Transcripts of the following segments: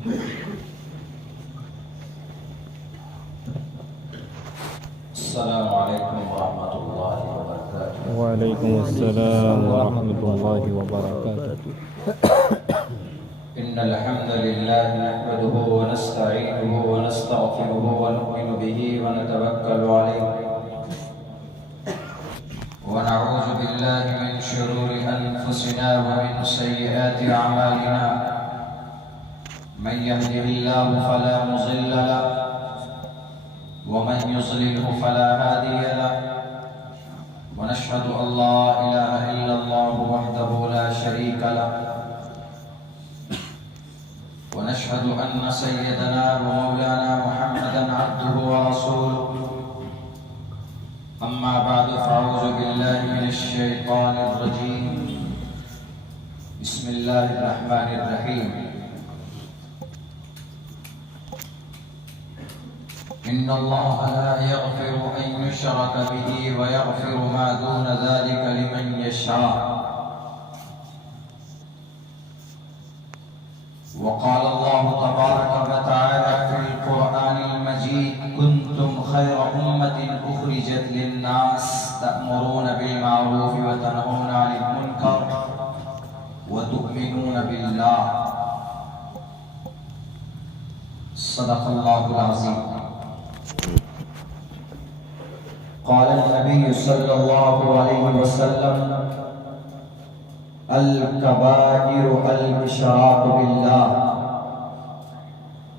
السلام عليكم ورحمة الله وبركاته. وعليكم السلام ورحمة الله وبركاته. إن الحمد لله نحمده ونستعينه ونستغفره ونؤمن به ونتوكل عليه ونعوذ بالله من شرور أنفسنا ومن سيئات أعمالنا. من يهده الله فلا مضل له ومن يضلله فلا هادي له. ونشهد أن لا إله إلا الله وحده لا شريك له. ونشهد أن سيدنا ومولانا محمدا عبده ورسوله. أما بعد فأعوذ بالله من الشيطان الرجيم. بسم الله الرحمن الرحيم. إن الله لا يغفر أن يشرك به ويغفر ما دون ذلك لمن يشاء. وقال الله تبارك وتعالى في القرآن المجيد: كنتم خير أمة أخرجت للناس تأمرون بالمعروف وتنهون عن المنكر وتؤمنون بالله. صدق الله العظيم. قال النبي صلى الله عليه وسلم: الكبائر الإشراك بالله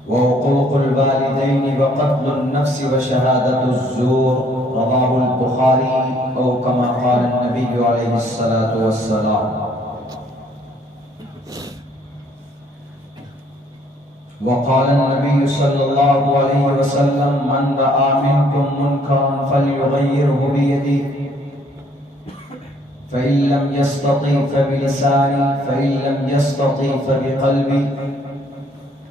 وعقوق الوالدين وقتل النفس وشهادة الزور. رواه البخاري أو كما قال النبي عليه الصلاة والسلام. وقال النبي صلى الله عليه وسلم: من رأى منكم منكرا فليغيره بيده فإن لم يستطع فبلسانه فإن لم يستطع فبقلبه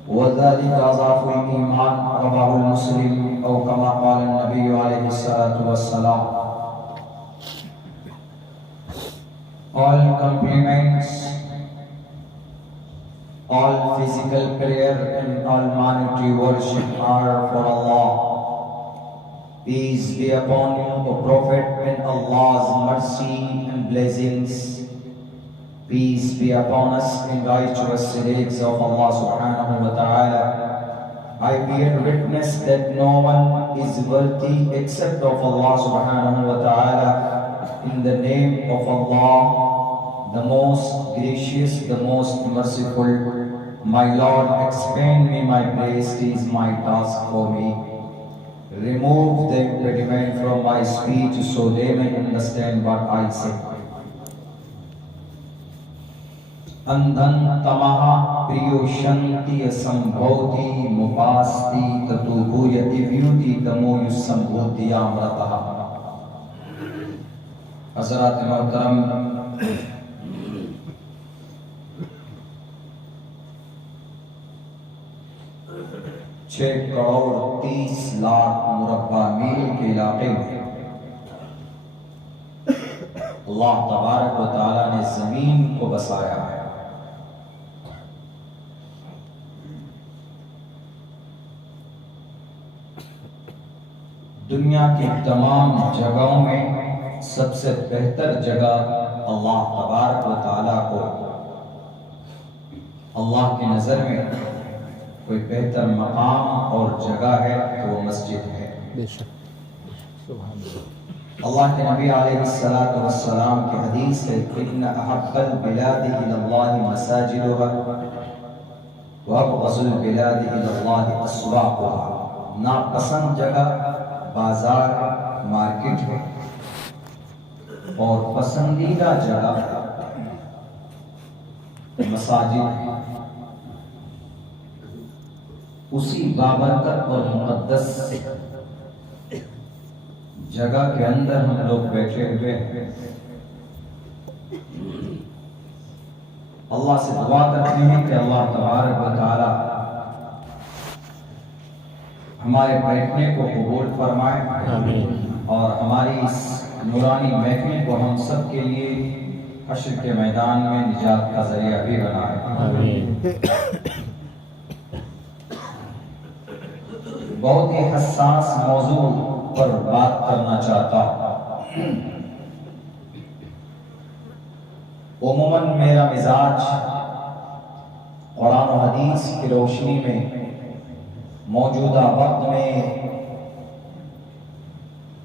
وذلك أضعف الإيمان. رواه المسلم أو كما قال النبي عليه الصلاة والسلام. All compliments, all physical prayer and all monetary worship are for Allah. Peace be upon you, O Prophet, and Allah's mercy and blessings. Peace be upon us and righteous deeds of Allah subhanahu wa ta'ala. I bear witness that no one is worthy except of Allah subhanahu wa ta'ala. In the name of Allah, the most gracious, the most merciful, my Lord, expand me my praise is my task for me. Remove the impediment from my speech so they may understand what I say. Andhan tamaha priyo shanti sambhoti mupasti tatubuya ivyuti tamoyu sambhoti amrataha. Hazrat Muhtaram, 6,30,00,000 مربع میل کے علاقے میں اللہ تبارک و تعالیٰ نے زمین کو بسایا ہے. دنیا کی تمام جگہوں میں سب سے بہتر جگہ اللہ تبارک و تعالیٰ کو اللہ کی نظر میں کوئی بہتر مقام اور جگہ ہے تو وہ مسجد ہے. اللہ کے نبی علیہ السلام کی حدیث ہے: ان احب البلاد الی اللہ مساجدها وابغض البلاد الی اللہ اسواقها. ناپسند جگہ بازار مارکیٹ ہے اور پسندیدہ جگہ مساجد ہے. اسی بابرکت اور مقدس جگہ کے اندر ہم لوگ بیٹھے ہوئے ہیں. اللہ سے دعا کرتے ہیں کہ اللہ تبارک و تعالی ہمارے بیٹھنے کو قبول فرمائے اور ہماری اس نورانی محفل کو ہم سب کے لیے حشر کے میدان میں نجات کا ذریعہ بھی بنائے. بہت ہی حساس موضوع پر بات کرنا چاہتا ہوں۔ عموماً میرا مزاج قرآن و حدیث کی روشنی میں موجودہ وقت میں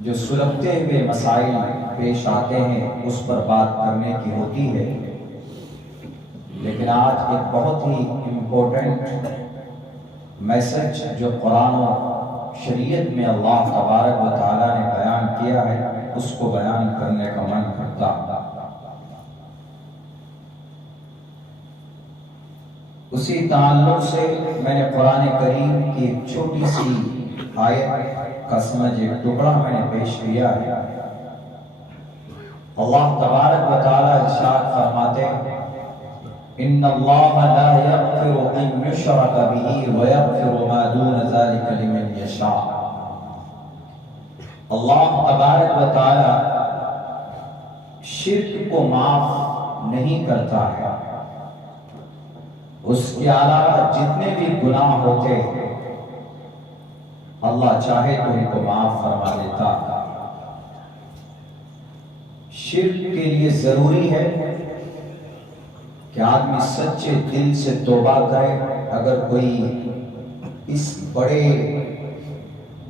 جو سلگتے ہوئے مسائل پیش آتے ہیں اس پر بات کرنے کی ہوتی ہے، لیکن آج ایک بہت ہی امپورٹنٹ میسج جو قرآن و شریعت میں اللہ تبارک و تعالیٰ نے بیان کیا ہے اس کو بیان کرنے کا من کرتا۔ اسی تعلق سے میں نے قرآن کریم کی ایک چھوٹی سی آیت کا سمجھ ایک ٹکڑا میں نے پیش کیا ہے۔ اللہ تبارک و تعالیٰ ارشاد فرماتے ہیں ان اللہ لا یغفر ان یشرک بہ ویغفر ما دون ذلک لمن یشاء۔ اللہ تبارک و تعالیٰ شرک کو معاف نہیں کرتا ہے، اس کے علاوہ جتنے بھی گناہ ہوتے اللہ چاہے تو ان کو معاف فرما دیتا۔ شرک کے لیے ضروری ہے کہ آدمی سچے دل سے توبہ کرے۔ اگر کوئی اس بڑے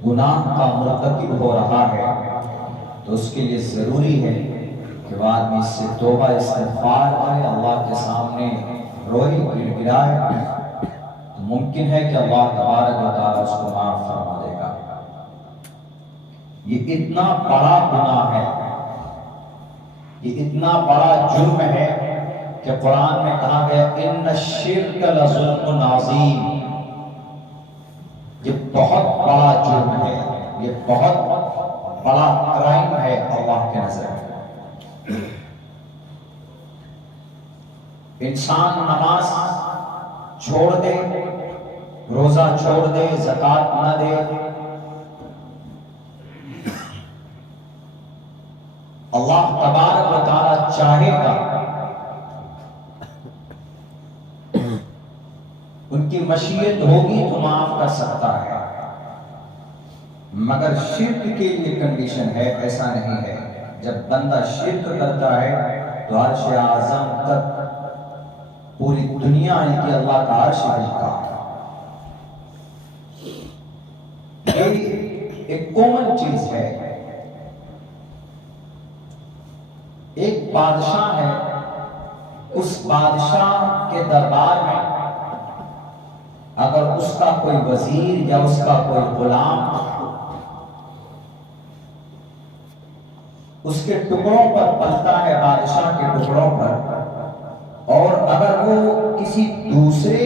گناہ کا مرتکب ہو رہا ہے تو اس کے لیے ضروری ہے کہ وہ آدمی اس سے توبہ استغفار کرے، اللہ کے سامنے روئے گڑ گڑائے، تو ممکن ہے کہ اللہ تبارک و تعالیٰ اس کو معاف فرما دے گا۔ یہ اتنا بڑا گناہ ہے، یہ اتنا بڑا جرم ہے کہ قرآن میں کہا گیا ان الشرک لظلم عظیم۔ یہ بہت بڑا جرم ہے، یہ بہت بڑا کرائم ہے اللہ کے نظر میں۔ انسان نماز چھوڑ دے، روزہ چھوڑ دے، زکوٰۃ نہ دے، اللہ تبارک و تعالیٰ چاہے گا ان کی مشیت ہوگی تو معاف کر سکتا ہے، مگر شرک کے لیے کنڈیشن ہے، ایسا نہیں ہے۔ جب بندہ شرک کرتا ہے تو عرش اعظم تک پوری دنیا کی اللہ کا عرش ہلتا ہے۔ یہ ایک کامن چیز ہے۔ ایک بادشاہ ہے، اس بادشاہ کے دربار میں اگر اس کا کوئی وزیر یا اس کا کوئی غلام اس کے ٹکڑوں پر پلتا ہے، بادشاہ کے ٹکڑوں پر، اور اگر وہ کسی دوسرے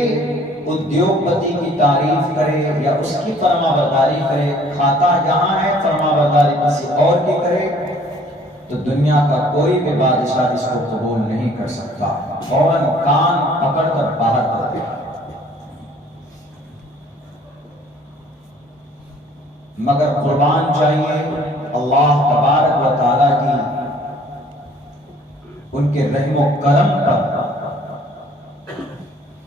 ادیوگ پتی کی تعریف کرے یا اس کی فرما برداری کرے، کھاتا یہاں ہے فرما برداری کسی اور کی کرے، تو دنیا کا کوئی بھی بادشاہ اس کو قبول نہیں کر سکتا، فوراً کان پکڑ کر باہر کر دیا۔ مگر قربان چاہیے اللہ تبارک و تعالیٰ کی ان کے رحم و کرم پر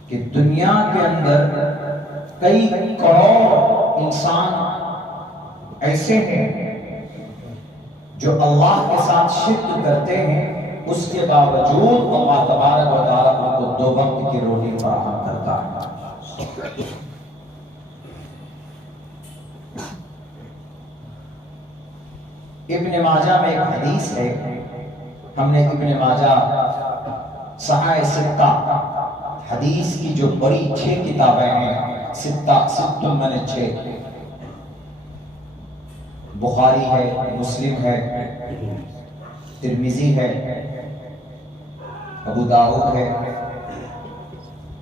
کہ دنیا کے اندر کئی کروڑ انسان ایسے ہیں جو اللہ کے ساتھ شرک کرتے ہیں، اس کے باوجود اللہ تبارک و تعالیٰ ان کو 2 وقت کی روٹی فراہم کرتا ہے۔ ابن ماجہ میں ایک حدیث ہے، ہم نے ابن ماجہ صحائح ستہ حدیث کی جو بڑی 6 کتابیں ہیں، ست من 6، بخاری ہے، مسلم ہے، ترمذی ہے، ابو داؤد ہے،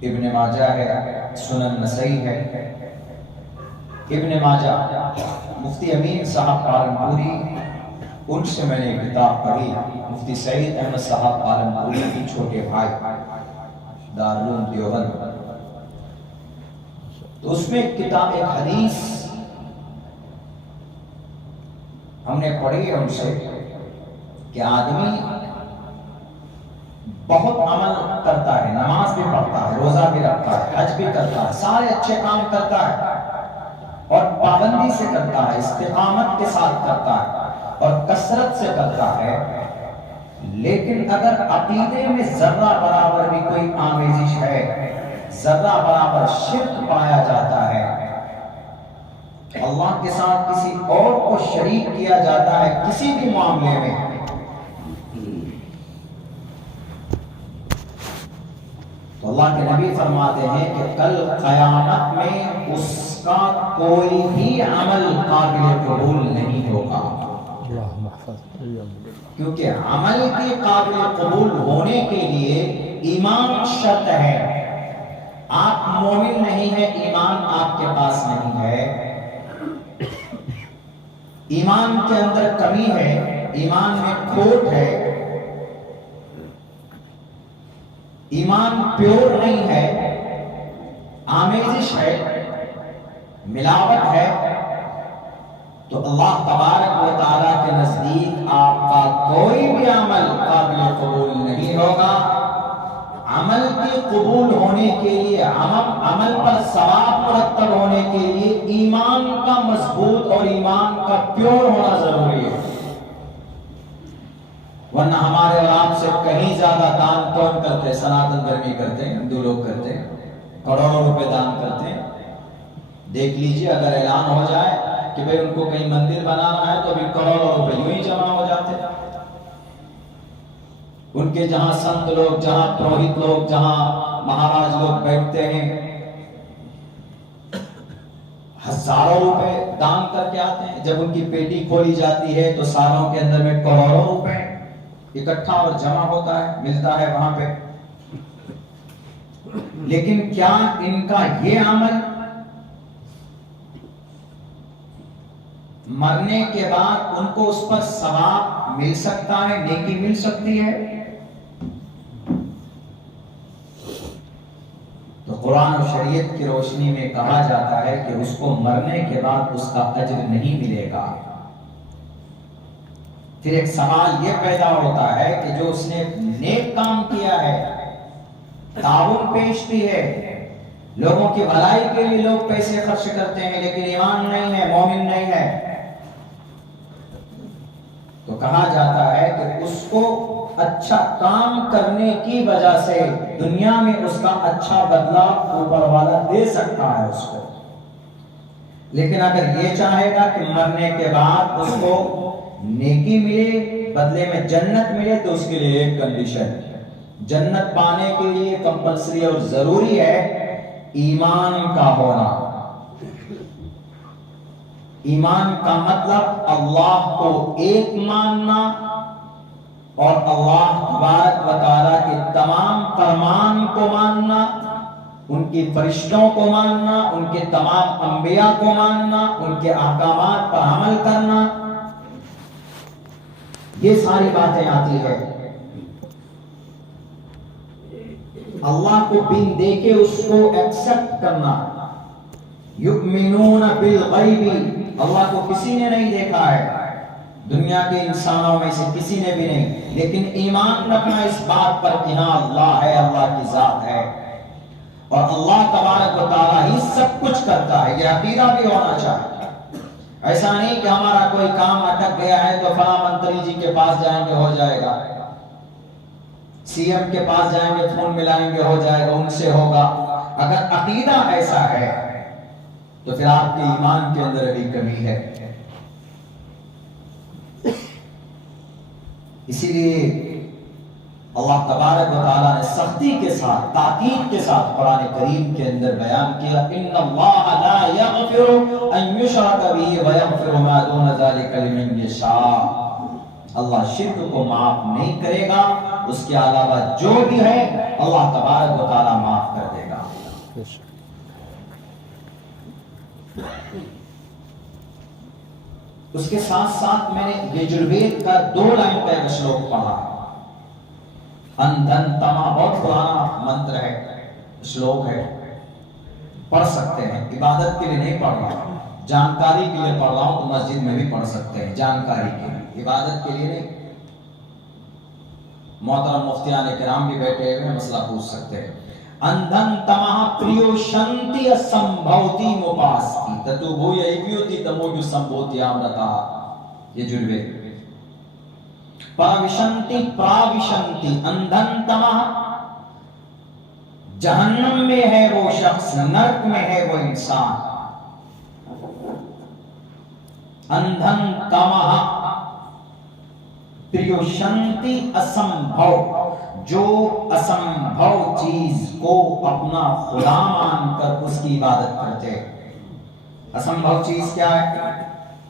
ابن ماجہ ہے، سنن نسائی ہے۔ ابن ماجہ مفتی امین صاحب پالنپوری، ان سے میں نے کتاب پڑھی، مفتی سعید احمد صاحب پالنپوری کی چھوٹے بھائی، دارالعلوم دیوبند۔ تو اس میں کتاب ایک حدیث ہم نے پڑھی ہے ان سے کہ آدمی بہت عمل کرتا ہے، نماز بھی پڑھتا ہے، روزہ بھی رکھتا ہے، حج بھی کرتا ہے، سارے اچھے کام کرتا ہے، اور پابندی سے کرتا ہے، استقامت کے ساتھ کرتا ہے اور کثرت سے کرتا ہے، لیکن اگر عقیدے میں ذرہ برابر بھی کوئی آمیزش ہے، ذرہ برابر شرک پایا جاتا ہے، اللہ کے ساتھ کسی اور کو شریک کیا جاتا ہے کسی بھی معاملے میں، تو اللہ کے نبی فرماتے ہیں کہ کل قیامت میں اس کا کوئی بھی عمل قابل قبول نہیں ہوگا، کیونکہ عمل کی قابل قبول ہونے کے لیے ایمان شرط ہے۔ آپ مومن نہیں ہیں، ایمان آپ کے پاس نہیں ہے، ایمان کے اندر کمی ہے، ایمان میں کھوٹ ہے، ایمان پیور نہیں ہے، آمیزش ہے، ملاوٹ ہے، تو اللہ تبارک و تعالیٰ کے نزدیک آپ کا کوئی بھی عمل قابل قبول نہیں ہوگا۔ عمل کی قبول ہونے کے لیے، عمل پر ثواب مرتب ہونے کے لیے ایمان کا مضبوط اور ایمان کا پیور ہونا ضروری ہے، ورنہ ہمارے اور آپ سے کہیں زیادہ دان کون کرتے ہیں؟ سناتن دھرمی کرتے ہیں، ہندو لوگ کرتے ہیں، کروڑوں روپے دان کرتے ہیں۔ دیکھ لیجئے اگر اعلان ہو جائے کہ بھئی ان کو کہیں مندر بنانا ہے تو بھی کروڑوں روپے یوں ہی جمع ہو جاتے ہیں۔ ان کے جہاں سنت لوگ، جہاں پروہت لوگ، جہاں مہاراج لوگ بیٹھتے ہیں، ہزاروں روپے دان کر کے آتے ہیں، جب ان کی پیٹی کھولی جاتی ہے تو سالوں کے اندر میں کروڑوں روپے اکٹھا اور جمع ہوتا ہے، ملتا ہے وہاں پہ۔ لیکن کیا ان کا یہ عمل مرنے کے بعد ان کو اس پر ثواب مل سکتا ہے، نیکی مل سکتی ہے؟ تو قرآن و شریعت کی روشنی میں کہا جاتا ہے کہ اس کو مرنے کے بعد اس کا اجر نہیں ملے گا۔ پھر ایک سوال یہ پیدا ہوتا ہے کہ جو اس نے نیک کام کیا ہے، تعاون پیش کی ہے، لوگوں کی بھلائی کے لیے لوگ پیسے خرچ کرتے ہیں، لیکن ایمان نہیں ہے، مومن نہیں ہے، تو کہا جاتا ہے کہ اس کو اچھا کام کرنے کی وجہ سے دنیا میں اس کا اچھا بدلہ اوپر والا دے سکتا ہے اس کو، لیکن اگر یہ چاہے گا کہ مرنے کے بعد اس کو نیکی ملے، بدلے میں جنت ملے، تو اس کے لیے ایک کنڈیشن ہے۔ جنت پانے کے لیے کمپلسری اور ضروری ہے ایمان کا ہونا۔ ایمان کا مطلب اللہ کو ایک ماننا اور اللہ تبارک و تعالیٰ کے تمام فرمان کو ماننا، ان کی فرشتوں کو ماننا، ان کے تمام انبیاء کو ماننا، ان کے احکامات پر عمل کرنا، یہ ساری باتیں آتی ہے۔ اللہ کو بن دیکھے اس کو ایکسپٹ کرنا، یؤمنون بالغیب، اللہ کو کسی نے نہیں دیکھا ہے، دنیا کے انسانوں میں سے کسی نے بھی نہیں، لیکن ایمان رکھنا اس بات پر کہ ہاں اللہ ہے، اللہ کی ذات ہے، اور اللہ تبارک و تعالیٰ ہی سب کچھ کرتا ہے، یہ عقیدہ بھی ہونا چاہیے۔ ایسا نہیں کہ ہمارا کوئی کام اٹک گیا ہے تو فلاں منتری جی کے پاس جائیں گے ہو جائے گا، سی ایم کے پاس جائیں گے فون ملائیں گے ہو جائے گا، ان سے ہوگا۔ اگر عقیدہ ایسا ہے تو پھر آپ کے ایمان کے اندر بھی کمی ہے۔ اسی لیے اللہ تبارک و تعالیٰ نے سختی کے ساتھ، تاکید کے ساتھ قرآن کریم کے اندر بیان کیا، ان اللہ لا یغفر ان یشرک بہ ویغفر ما دون ذلک لمن یشاء، اللہ شرک کو معاف نہیں کرے گا، اس کے علاوہ جو بھی ہے اللہ تبارک و تعالیٰ معاف کر دے گا۔ اس کے ساتھ ساتھ میں نے یجروید کا 2 لائن کا ایک شلوک پڑھا، اندھن تما، بہت پرانا منتر ہے، شلوک ہے، پڑھ سکتے ہیں، عبادت کے لیے نہیں پڑھ رہا، جانکاری کے لیے پڑھ رہا ہوں، تو مسجد میں بھی پڑھ سکتے ہیں، جانکاری کے لیے، عبادت کے لیے نہیں۔ محترم مفتیان کرام بھی بیٹھے ہوئے مسئلہ پوچھ سکتے ہیں۔ ಅಂಧಂತಮಃ ಪ್ರಿಯೋಷಂತಿ ಅಸಂಭವತಿ ಮುಪಾಸ್ತಿ ತತು ಭೂಯ ಇವ್ಯುತಿ ತಮೋಯು ಸಂಭೋತ್ಯಾಮೃತಃ. یہ جلوے پاوشنتی پراوشنتی اندھنتمہ جہنم میں ہے وہ شخص، نرک میں ہے وہ انسان. اندھنتمہ پریوشنتی اسمبھو، جو اسمبھو چیز کو اپنا خدا مان کر اس کی عبادت کرتے. اسمبھو چیز کیا ہے؟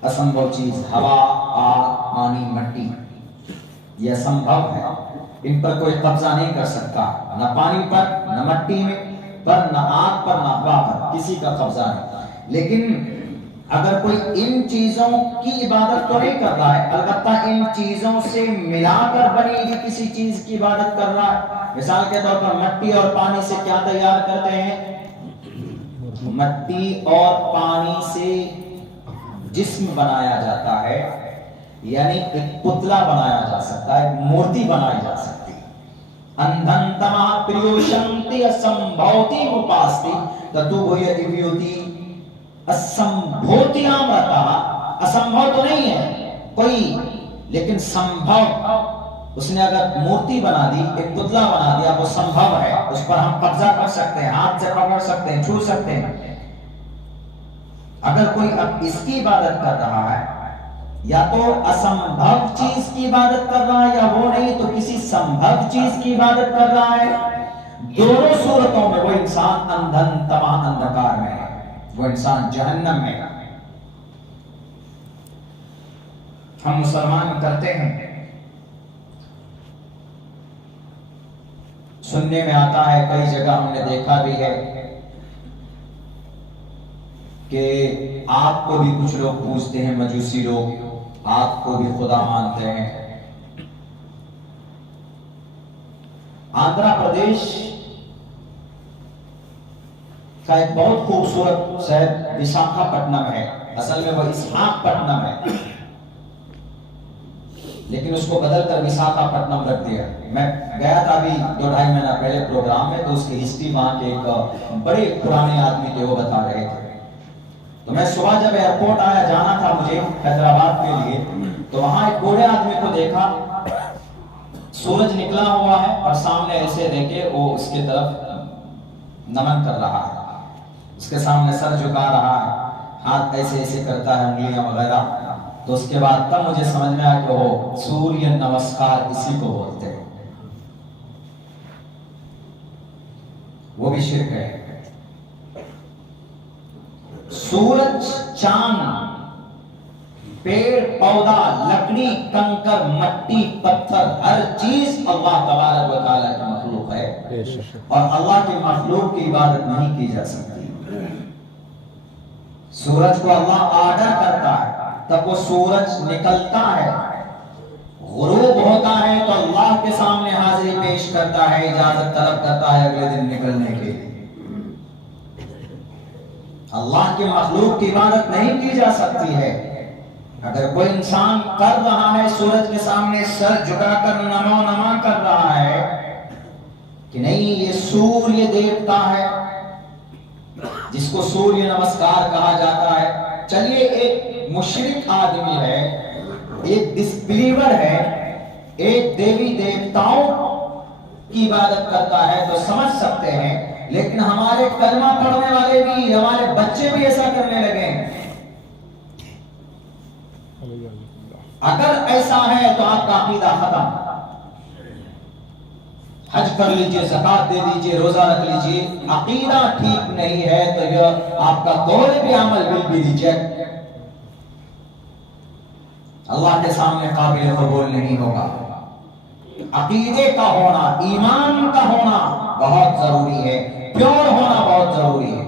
اسمبھو چیز ہوا، آگ، پانی، مٹی، یہ اسمبھو ہے. ان پر کوئی قبضہ نہیں کر سکتا، نہ پانی پر، نہ مٹی میں پر، نہ آگ پر، نہ ہوا پر، کسی کا قبضہ نہیں. لیکن اگر کوئی ان چیزوں کی عبادت تو نہیں کر رہا ہے، البتہ ان چیزوں سے ملا کر بنی ہوئی کسی چیز کی عبادت کر رہا ہے. مثال کے طور پر مٹی اور پانی سے کیا تیار کرتے ہیں؟ مٹی اور پانی سے جسم بنایا جاتا ہے، یعنی ایک پتلا بنایا جا سکتا ہے، ایک مورتی بنائی جا سکتی. اندھنتمہ پریوشنتی اسمبھوتی مپاستی تتو بھویا دیویوتی اسمبھوتی آمرتہ. اسمبھو تو نہیں ہے کوئی، لیکن سمبھو، اس نے اگر مورتی بنا دی، ایک پتلا بنا دیا، وہ سمبھو ہے، اس پر ہم قبضہ کر سکتے ہیں، ہاتھ سے پکڑ سکتے ہیں، چھو سکتے ہیں. اگر کوئی اب اس کی عبادت کر رہا ہے، یا تو اسمبھو چیز کی عبادت کر رہا ہے، یا وہ نہیں تو کسی سمبھو چیز کی عبادت کر رہا ہے. دونوں صورتوں میں وہ انسان اندھنتمہ اندھکار میں ہے، وہ انسان جہنم میں ہے. ہم مسلمان کرتے ہیں، سننے میں آتا ہے، کئی جگہ ہم نے دیکھا بھی ہے کہ آپ کو بھی کچھ لوگ پوچھتے ہیں، مجوسی لوگ آپ کو بھی خدا مانتے ہیں. آندھرا پردیش کا ایک بہت خوبصورت شہر وشاکھاپٹنم ہے، اصل میں وہ اسحاق پٹنم ہے، لیکن اس کو بدل کر وشاکھاپٹنم رکھ دیا. میں گیا تھا ابھی 2-2.5 مہینہ پہلے پروگرام میں، تو اس کی ہسٹری وہاں کے ایک بڑے پرانے آدمی تھے، وہ بتا رہے تھے. تو میں صبح جب ایئرپورٹ آیا، جانا تھا مجھے حیدرآباد کے لیے، تو وہاں ایک بوڑھے آدمی کو دیکھا، سورج نکلا ہوا ہے اور سامنے ایسے دیکھے وہ اس کی طرف نمن کر رہا ہے، اس کے سامنے سر جھکا رہا ہے، ہاتھ ایسے ایسے کرتا ہے، انگلیاں وغیرہ. تو اس کے بعد تب مجھے سمجھ میں آیا کہ وہ سوریہ نمسکار اسی کو بولتے ہیں. وہ بھی شرک ہے. سورج، چاند، پیڑ پودا، لکڑی، کنکر، مٹی، پتھر، ہر چیز اللہ تبارک و تعالیٰ کی مخلوق ہے، اور اللہ کی مخلوق کی عبادت نہیں کی جا سکتی. سورج کو اللہ آرڈر کرتا ہے، تب وہ سورج نکلتا ہے، غروب ہوتا ہے تو اللہ کے سامنے حاضری پیش کرتا ہے، اجازت طلب کرتا ہے اگلے دن نکلنے کے لیے. اللہ کی مخلوق کی عبادت نہیں کی جا سکتی ہے. اگر کوئی انسان کر رہا ہے، سورج کے سامنے سر جھکا کر نمو نما کر رہا ہے کہ نہیں یہ سوریہ دیوتا ہے، جس کو سوریہ نمسکار کہا جاتا ہے. چلیے ایک مشرک آدمی ہے، ایک ڈسبلیور ہے، ایک دیوی دیوتاؤں کی عبادت کرتا ہے تو سمجھ سکتے ہیں، لیکن ہمارے کلمہ پڑھنے والے بھی، ہمارے بچے بھی ایسا کرنے لگے ہیں. اگر ایسا ہے تو آپ کا عقیدہ ختم. حج کر لیجئے، زکات دے دیجئے، روزہ رکھ لیجئے، عقیدہ ٹھیک نہیں ہے تو یہ آپ کا کوئی بھی عمل ول بی ریجیکٹ، اللہ کے سامنے قابل قبول نہیں ہوگا. عقیدے کا ہونا، ایمان کا ہونا بہت ضروری ہے، پیور ہونا بہت ضروری ہے.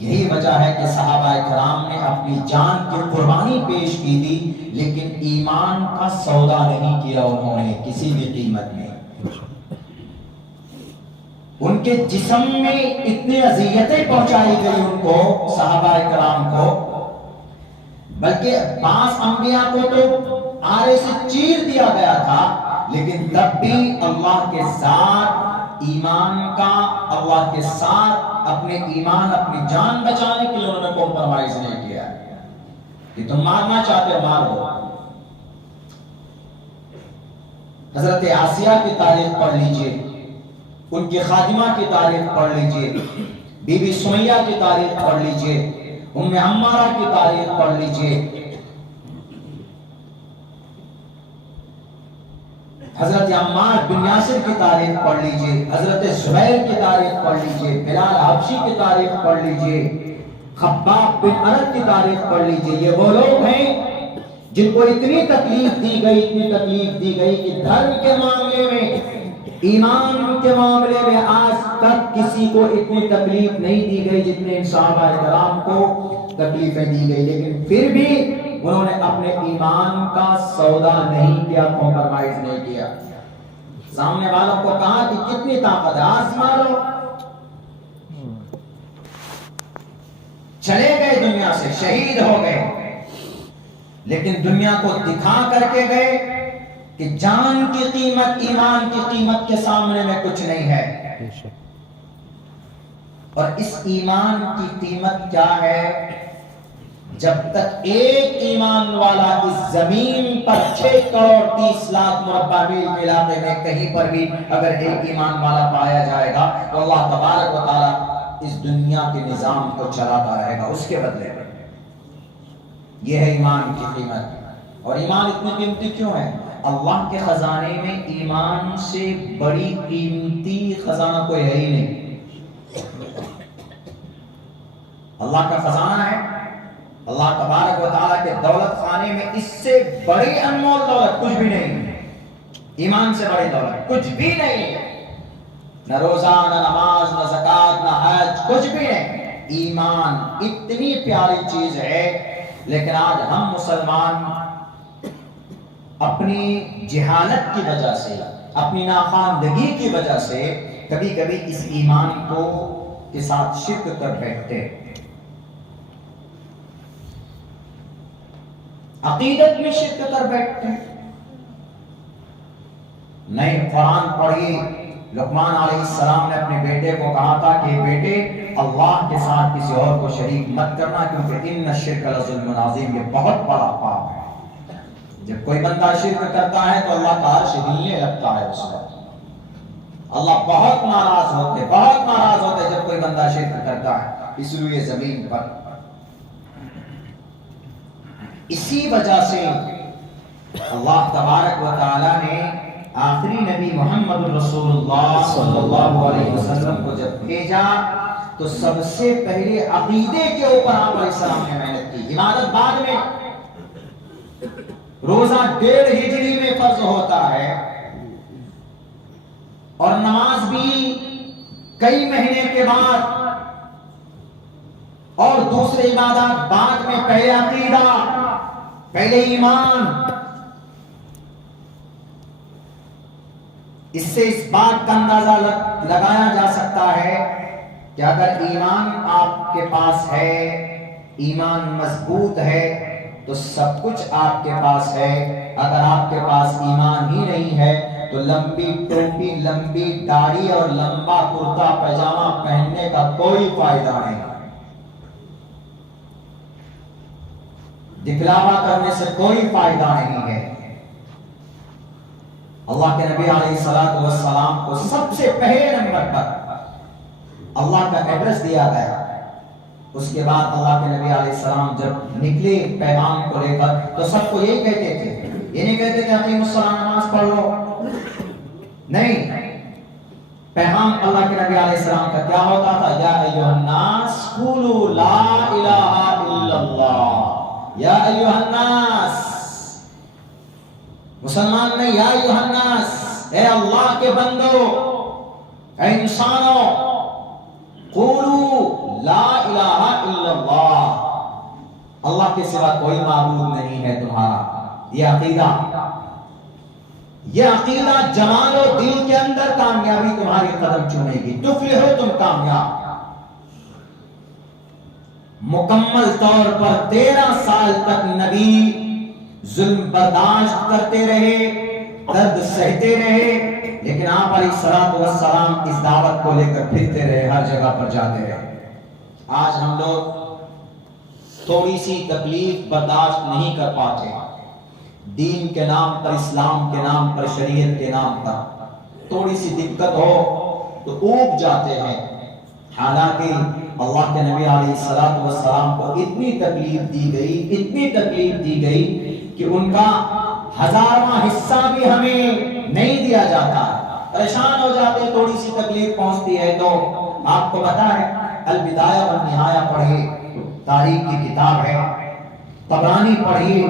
یہی وجہ ہے کہ صحابہ کرام نے اپنی جان کی قربانی پیش کی تھی، لیکن ایمان کا سودا نہیں کیا انہوں نے کسی بھی قیمت میں. ان کے جسم میں اتنی اذیتیں پہنچائی گئی ان کو، صحابہ کرام کو، بلکہ بعض انبیاء کو تو آرے سے چیر دیا گیا تھا، لیکن تب بھی اللہ کے ذات ایمان کا اللہ کے ساتھ اپنے ایمان اپنی جان بچانے کے لیے انہوں نے کمپرومائز نہیں کیا کہ تم مارنا چاہتے ہو مار دو. حضرت آسیہ کی تاریخ پڑھ لیجئے، ان کی خادمہ کی تاریخ پڑھ لیجئے، بی بی سمیہ کی تاریخ پڑھ لیجئے، ام عمارہ کی تاریخ پڑھ لیجئے، حضرت عمار بن یاسر کی تاریخ پڑھ لیجئے، حضرت زبیر کی تاریخ پڑھ لیجئے، بلال حبشی کی تاریخ پڑھ لیجئے، خباب بن ارد کی تاریخ پڑھ لیجئے. یہ وہ لوگ ہیں جن کو اتنی تکلیف دی گئی کہ دھرم کے معاملے میں، ایمان کے معاملے میں آج تک کسی کو اتنی تکلیف نہیں دی گئی جتنے ان صحابہ کرام کو تکلیفیں دی گئی، لیکن پھر بھی انہوں نے اپنے ایمان کا سودا نہیں کیا، کمپرومائز نہیں کیا. سامنے والوں کو کہا کہ کتنی طاقت ہے، آزما لو. چلے گئے دنیا سے، شہید ہو گئے، لیکن دنیا کو دکھا کر کے گئے کہ جان کی قیمت، ایمان کی قیمت کے سامنے میں کچھ نہیں ہے. اور اس ایمان کی قیمت کیا ہے؟ جب تک ایک ایمان والا اس زمین پر 6 کروڑ 30 لاکھ مربع میل کے علاقے میں کہیں پر بھی اگر ایک ایمان والا پایا جائے گا تو اللہ تبارک و تعالی اس دنیا کے نظام کو چلاتا رہے گا اس کے بدلے میں. یہ ہے ایمان کی قیمت. اور ایمان اتنی قیمتی کیوں ہے؟ اللہ کے خزانے میں ایمان سے بڑی قیمتی خزانہ کوئی ہے ہی نہیں. اللہ کا خزانہ ہے، اللہ تبارک و تعالیٰ کے دولت خانے میں اس سے بڑی انمول دولت کچھ بھی نہیں ہے. ایمان سے بڑی دولت کچھ بھی نہیں ہے. نہ روزہ، نہ نماز، نہ زکوٰۃ، نہ حج، کچھ بھی نہیں. ایمان اتنی پیاری چیز ہے، لیکن آج ہم مسلمان اپنی جہالت کی وجہ سے، اپنی ناخواندگی کی وجہ سے کبھی کبھی اس ایمان کو کے ساتھ شرک کر بیٹھتے، عقیدت میں شرک کر بیٹھتے. نئے قرآن پڑھی، لقمان علیہ السلام نے اپنے بیٹے کو کہا تھا کہ بیٹے اللہ کے ساتھ کسی اور کو شریک مت کرنا، کیونکہ ان الشرک لظلم عظیم، یہ بہت بڑا پاپ ہے. جب کوئی بندہ شرک کرتا ہے تو اللہ کا عرش ہلنے لگتا ہے. اس وقت اللہ بہت ناراض ہوتے جب کوئی بندہ شرک کرتا ہے اس روئے زمین پر. اسی وجہ سے اللہ تبارک و تعالی نے آخری نبی محمد رسول اللہ صلی اللہ علیہ وسلم کو جب بھیجا تو سب سے پہلے عقیدے کے اوپر آپ علیہ السلام نے محنت کی. عبادت بعد میں، روزہ 1.5 ہجری میں فرض ہوتا ہے اور نماز بھی کئی مہینے کے بعد، اور دوسرے عبادات بعد میں. پہلے عقیدہ، پہلے ایمان. اس سے اس بات کا اندازہ لگایا جا سکتا ہے کہ اگر ایمان آپ کے پاس ہے، ایمان مضبوط ہے تو سب کچھ آپ کے پاس ہے. اگر آپ کے پاس ایمان ہی نہیں ہے تو لمبی ٹوپی، لمبی داڑھی اور لمبا کرتا پائجامہ پہننے کا کوئی فائدہ نہیں، دکھلاوا کرنے سے کوئی فائدہ نہیں ہے. اللہ کے نبی علیہ الصلوۃ والسلام کو سب سے پہلے نمبر پر اللہ کا ایڈریس دیا گیا. اس کے بعد اللہ کے نبی علیہ السلام جب نکلے پیغام کو لے کر تو سب کو یہی کہتے تھے، یہ نہیں کہتے کہ اقیموا الصلاۃ، نماز پڑھ لو. نہیں، پیغام اللہ کے نبی علیہ السلام کا کیا ہوتا تھا؟ یا ایھا الناس قولوا لا الہ الا اللہ، یا ایھا الناس. مسلمان میں یا ایھا الناس، اے اللہ کے بندو، اے انسانوں، قولوا لا الہ الا اللہ، اللہ کے سوا کوئی معبود نہیں ہے تمہارا. یہ عقیدہ، یہ عقیدہ جما لو دل کے اندر، کامیابی تمہاری قدم چومے گی، تفلحو، تم کامیاب. مکمل طور پر 13 سال تک نبی ظلم برداشت کرتے رہے، درد سہتے رہے، لیکن آپ علیہ السلام اس دعوت کو لے کر پھرتے رہے، ہر جگہ پر جاتے رہے۔ آج ہم لوگ تھوڑی سی تکلیف برداشت نہیں کر پاتے، دین کے نام پر، اسلام کے نام پر، شریعت کے نام پر تھوڑی سی دقت ہو تو اوب جاتے ہیں۔ حالانکہ اللہ کے نبی علیہ السلام کو اتنی تکلیف دی گئی کہ ان کا 1000واں حصہ بھی ہمیں نہیں دیا جاتا، پریشان ہو جاتے ہیں، تھوڑی سی تکلیف پہنچتی ہے تو۔ آپ کو پتا ہے البدایہ والنہایہ پڑھیے، تاریخ کی کتاب ہے، طبرانی پڑھیے،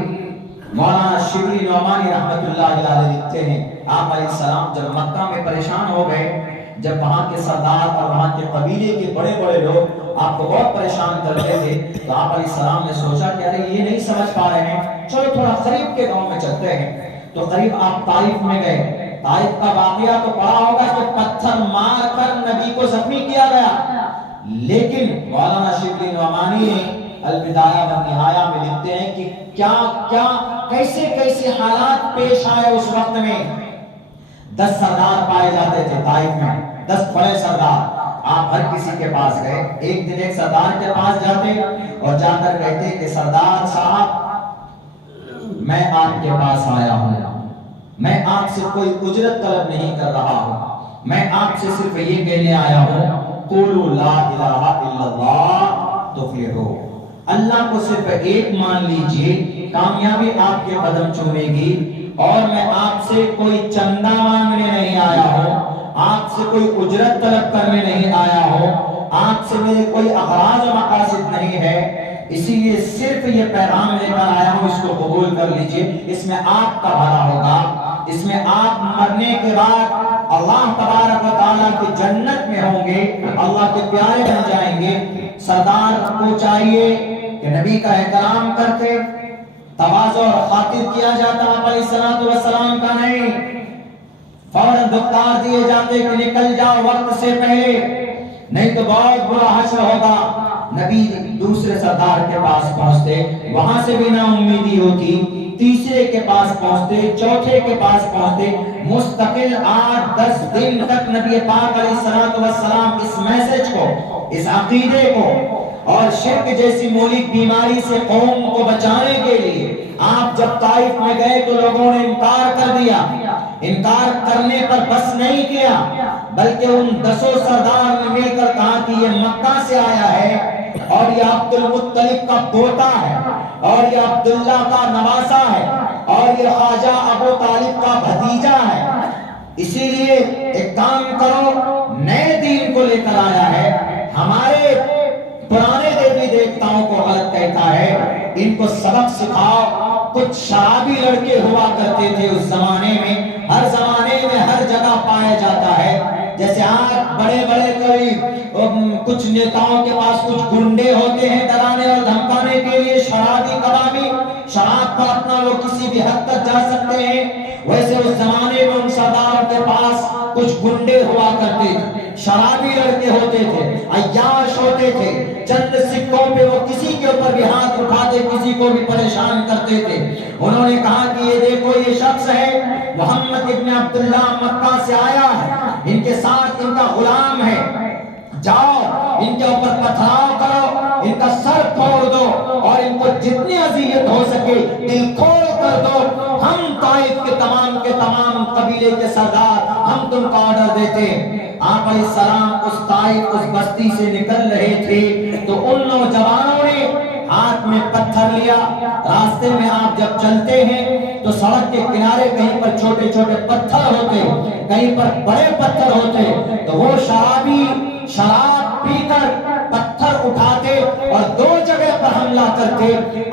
مولانا شبلی نعمانی رحمت اللہ علیہ لکھتے ہیں آپ علیہ السلام جب مکہ میں پریشان ہو گئے، جب وہاں کے سردار اور وہاں کے قبیلے کے بڑے بڑے لوگ آپ کو بہت پریشان کر رہے تھے، تو آپ علیہ السلام نے سوچا کہ ارے یہ نہیں سمجھ پا رہے ہیں، چلو تھوڑا قریب کے گاؤں میں چلتے ہیں۔ تو قریب آپ طائف میں گئے۔ طائف کا واقعہ تو پڑھا ہوگا کہ پتھر مار کر نبی کو زخمی کیا گیا، لیکن مولانا شبلی نعمانی نے البدایہ والنہایہ میں لکھتے ہیں کہ کیسے حالات پیش آئے اس وقت میں۔ 10 سردار پائے جاتے تھے طائف میں، 10 بڑے سردار۔ آپ ہر کسی کے پاس گئے، ایک دن ایک سردار کے پاس جاتے اور جا کر کہتے کہ سردار صاحب میں آپ کے پاس آیا ہوں، میں آپ سے کوئی اجرت طلب نہیں کر رہا ہوں، میں آپ سے صرف یہ کہنے آیا ہوں قولوا لا الہ الا اللہ تفلحوا، اللہ کو صرف ایک مان لیجئے، کامیابی آپ کے قدم چومے گی۔ اور میں آپ سے کوئی چندہ مانگنے نہیں آیا ہوں، آپ سے کوئی اجرت طلب کرنے نہیں آیا ہوں، آپ سے میرے کوئی اغراض و مقاصد نہیں ہے، اسی لیے صرف یہ پیغام لے کر آیا ہوں، اس کو قبول کر لیجئے، اس میں آپ کا بھلا ہوگا، اس میں آپ مرنے کے بعد اللہ تبارک و تعالیٰ کی جنت میں ہوں گے، اللہ کے پیارے بن جائیں گے۔ سردار کو چاہیے کہ نبی کا احترام کرتے، تواضع اور خاطر کیا جاتا علیہ السلام کا نہیں، فوراً دھکار دیے جاتے کہ نکل جاؤ وقت سے پہلے، نہیں تو بہت برا حشر ہوگا۔ نبی دوسرے سردار کے پاس پہنچتے، وہاں سے بھی نا امیدی ہوتی، تیسرے کے پاس پہنچتے، چوتھے کے پاس پہنچتے، مستقل 8-10 دن تک نبی پاک علیہ السلام اس میسج کو، اس عقیدے کو اور شرک جیسی مہلک بیماری سے قوم کو بچانے کے لیے آپ جب طائف میں گئے تو لوگوں نے انکار کر دیا۔ انکار کرنے پر بس نہیں کیا، بلکہ ان 10 سردار نے مل کر کہا کہ یہ مکہ سے آیا ہے اور یہ عبد المطلب کا پوتا ہے اور یہ عبداللہ کا نواسا ہے اور یہ خواجہ ابو طالب کا بھتیجا ہے، اسی لیے ایک کام کرو، نئے دین کو لے کر آیا ہے، ہمارے پرانے دیوی دیوتاؤں کو غلط کہتا ہے، ان کو سبق سکھاؤ۔ کچھ شرابی لڑکے ہوا کرتے تھے اس زمانے میں، ہر زمانے میں ہر جگہ پایا جاتا ہے، جیسے آج بڑے بڑے کچھ نیتاؤں کے پاس کچھ گنڈے ہوتے ہیں ڈرانے اور دھمکانے کے لیے، شرابی کبابی، شراب پر اپنا وہ کسی بھی حد تک جا سکتے ہیں، ویسے اس زمانے میں ان سرداروں کے پاس کچھ گنڈے ہوا کرتے تھے، شرابی لڑکے ہوتے تھے، عیاش ہوتے تھے، چند سکوں پہ وہ کسی کے اوپر بھی ہاتھ اٹھاتے، کسی کو بھی پریشان کرتے تھے۔ انہوں نے کہا کہ یہ دیکھو یہ شخص ہے محمد ابن عبداللہ، مکہ سے آیا ہے، ان کے ساتھ ان کا غلام ہے، جاؤ ان کے اوپر پتھراؤ کرو، ان کا سر پھوڑ دو اور ان کو جتنی اذیت ہو سکے دل کھول کر دو، ہم طائف کے تمام قبیلے کے سردار ہم تم کو آرڈر دیتے ہیں۔ آپ علیہ السلام اس طائف اس بستی سے نکل رہے تھے تو ان نوجوانوں نے ہاتھ میں پتھر لیا۔ راستے میں آپ جب چلتے ہیں تو سڑک کے کنارے کہیں پر چھوٹے چھوٹے پتھر ہوتے، کہیں پر بڑے پتھر ہوتے، تو وہ شرابی شراب پی کر پتھر اٹھاتے اور 2 جگہ پر حملہ کرتے،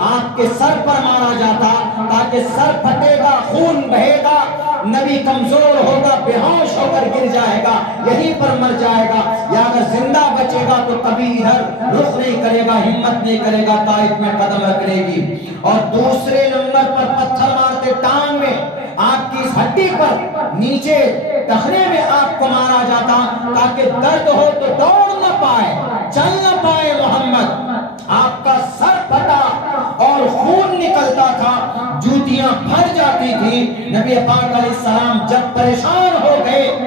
آپ کے سر پر مارا جاتا تاکہ سر پھٹے گا، خون بہے گا، نبی کمزور ہوگا، بے ہوش ہو کر گر جائے گا، یہیں پر مر جائے گا، یا اگر زندہ بچے گا تو کبھی ادھر رخ نہیں کرے گا، ہمت نہیں کرے گا طائف میں قدم رکھنے کی۔ اور دوسرے نمبر پر پتھر مارتے ٹانگ میں، آپ کی اس ہڈی پر نیچے ٹخنے میں آپ کو مارا جاتا تاکہ درد ہو تو دوڑ نہ پائے، چل نہ پائے محمد۔ آپ کا سر پھٹا اور خون نکلتا تھا، جوتیاں بھر جاتی تھی۔ نبی پاک علیہ السلام جب پریشان ہو گئے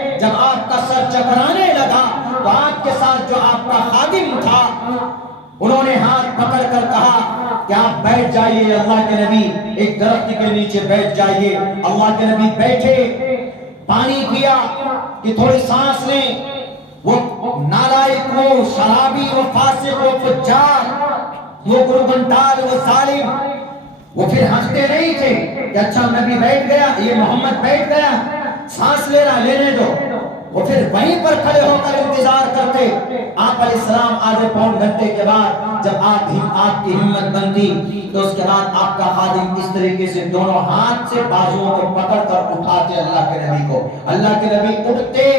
چکرانے لگا تو آپ کے ساتھ جو آپ کا خادم تھا انہوں نے ہاتھ پکڑ کر کہا کہ آپ بیٹھ جائیے اللہ کے نبی، ایک درخت کے نیچے بیٹھ جائیے۔ اللہ کے نبی بیٹھے، پانی پیا کہ تھوڑی سانس لیں۔ وہ نالائق، وہ شرابی، وہ فاسق، وہ فجار، وہ گرگنٹال، وہ ظالم، وہ پھر ہنستے نہیں تھے کہ اچھا نبی بیٹھ گیا، یہ محمد بیٹھ گیا، سانس لے رہا، لینے دو۔ وہ پھر وہیں پر کھڑے ہو کر انتظار کرتے۔ آپ علیہ السلام آدھے پون گھنٹے کے بعد جب آپ کی ہمت بنتی تو اس کے بعد آپ کا خادم اس طریقے سے دونوں ہاتھ سے بازوؤں کو پکڑ کر اٹھاتے اللہ کے نبی کو۔ اللہ کے نبی اٹھتے،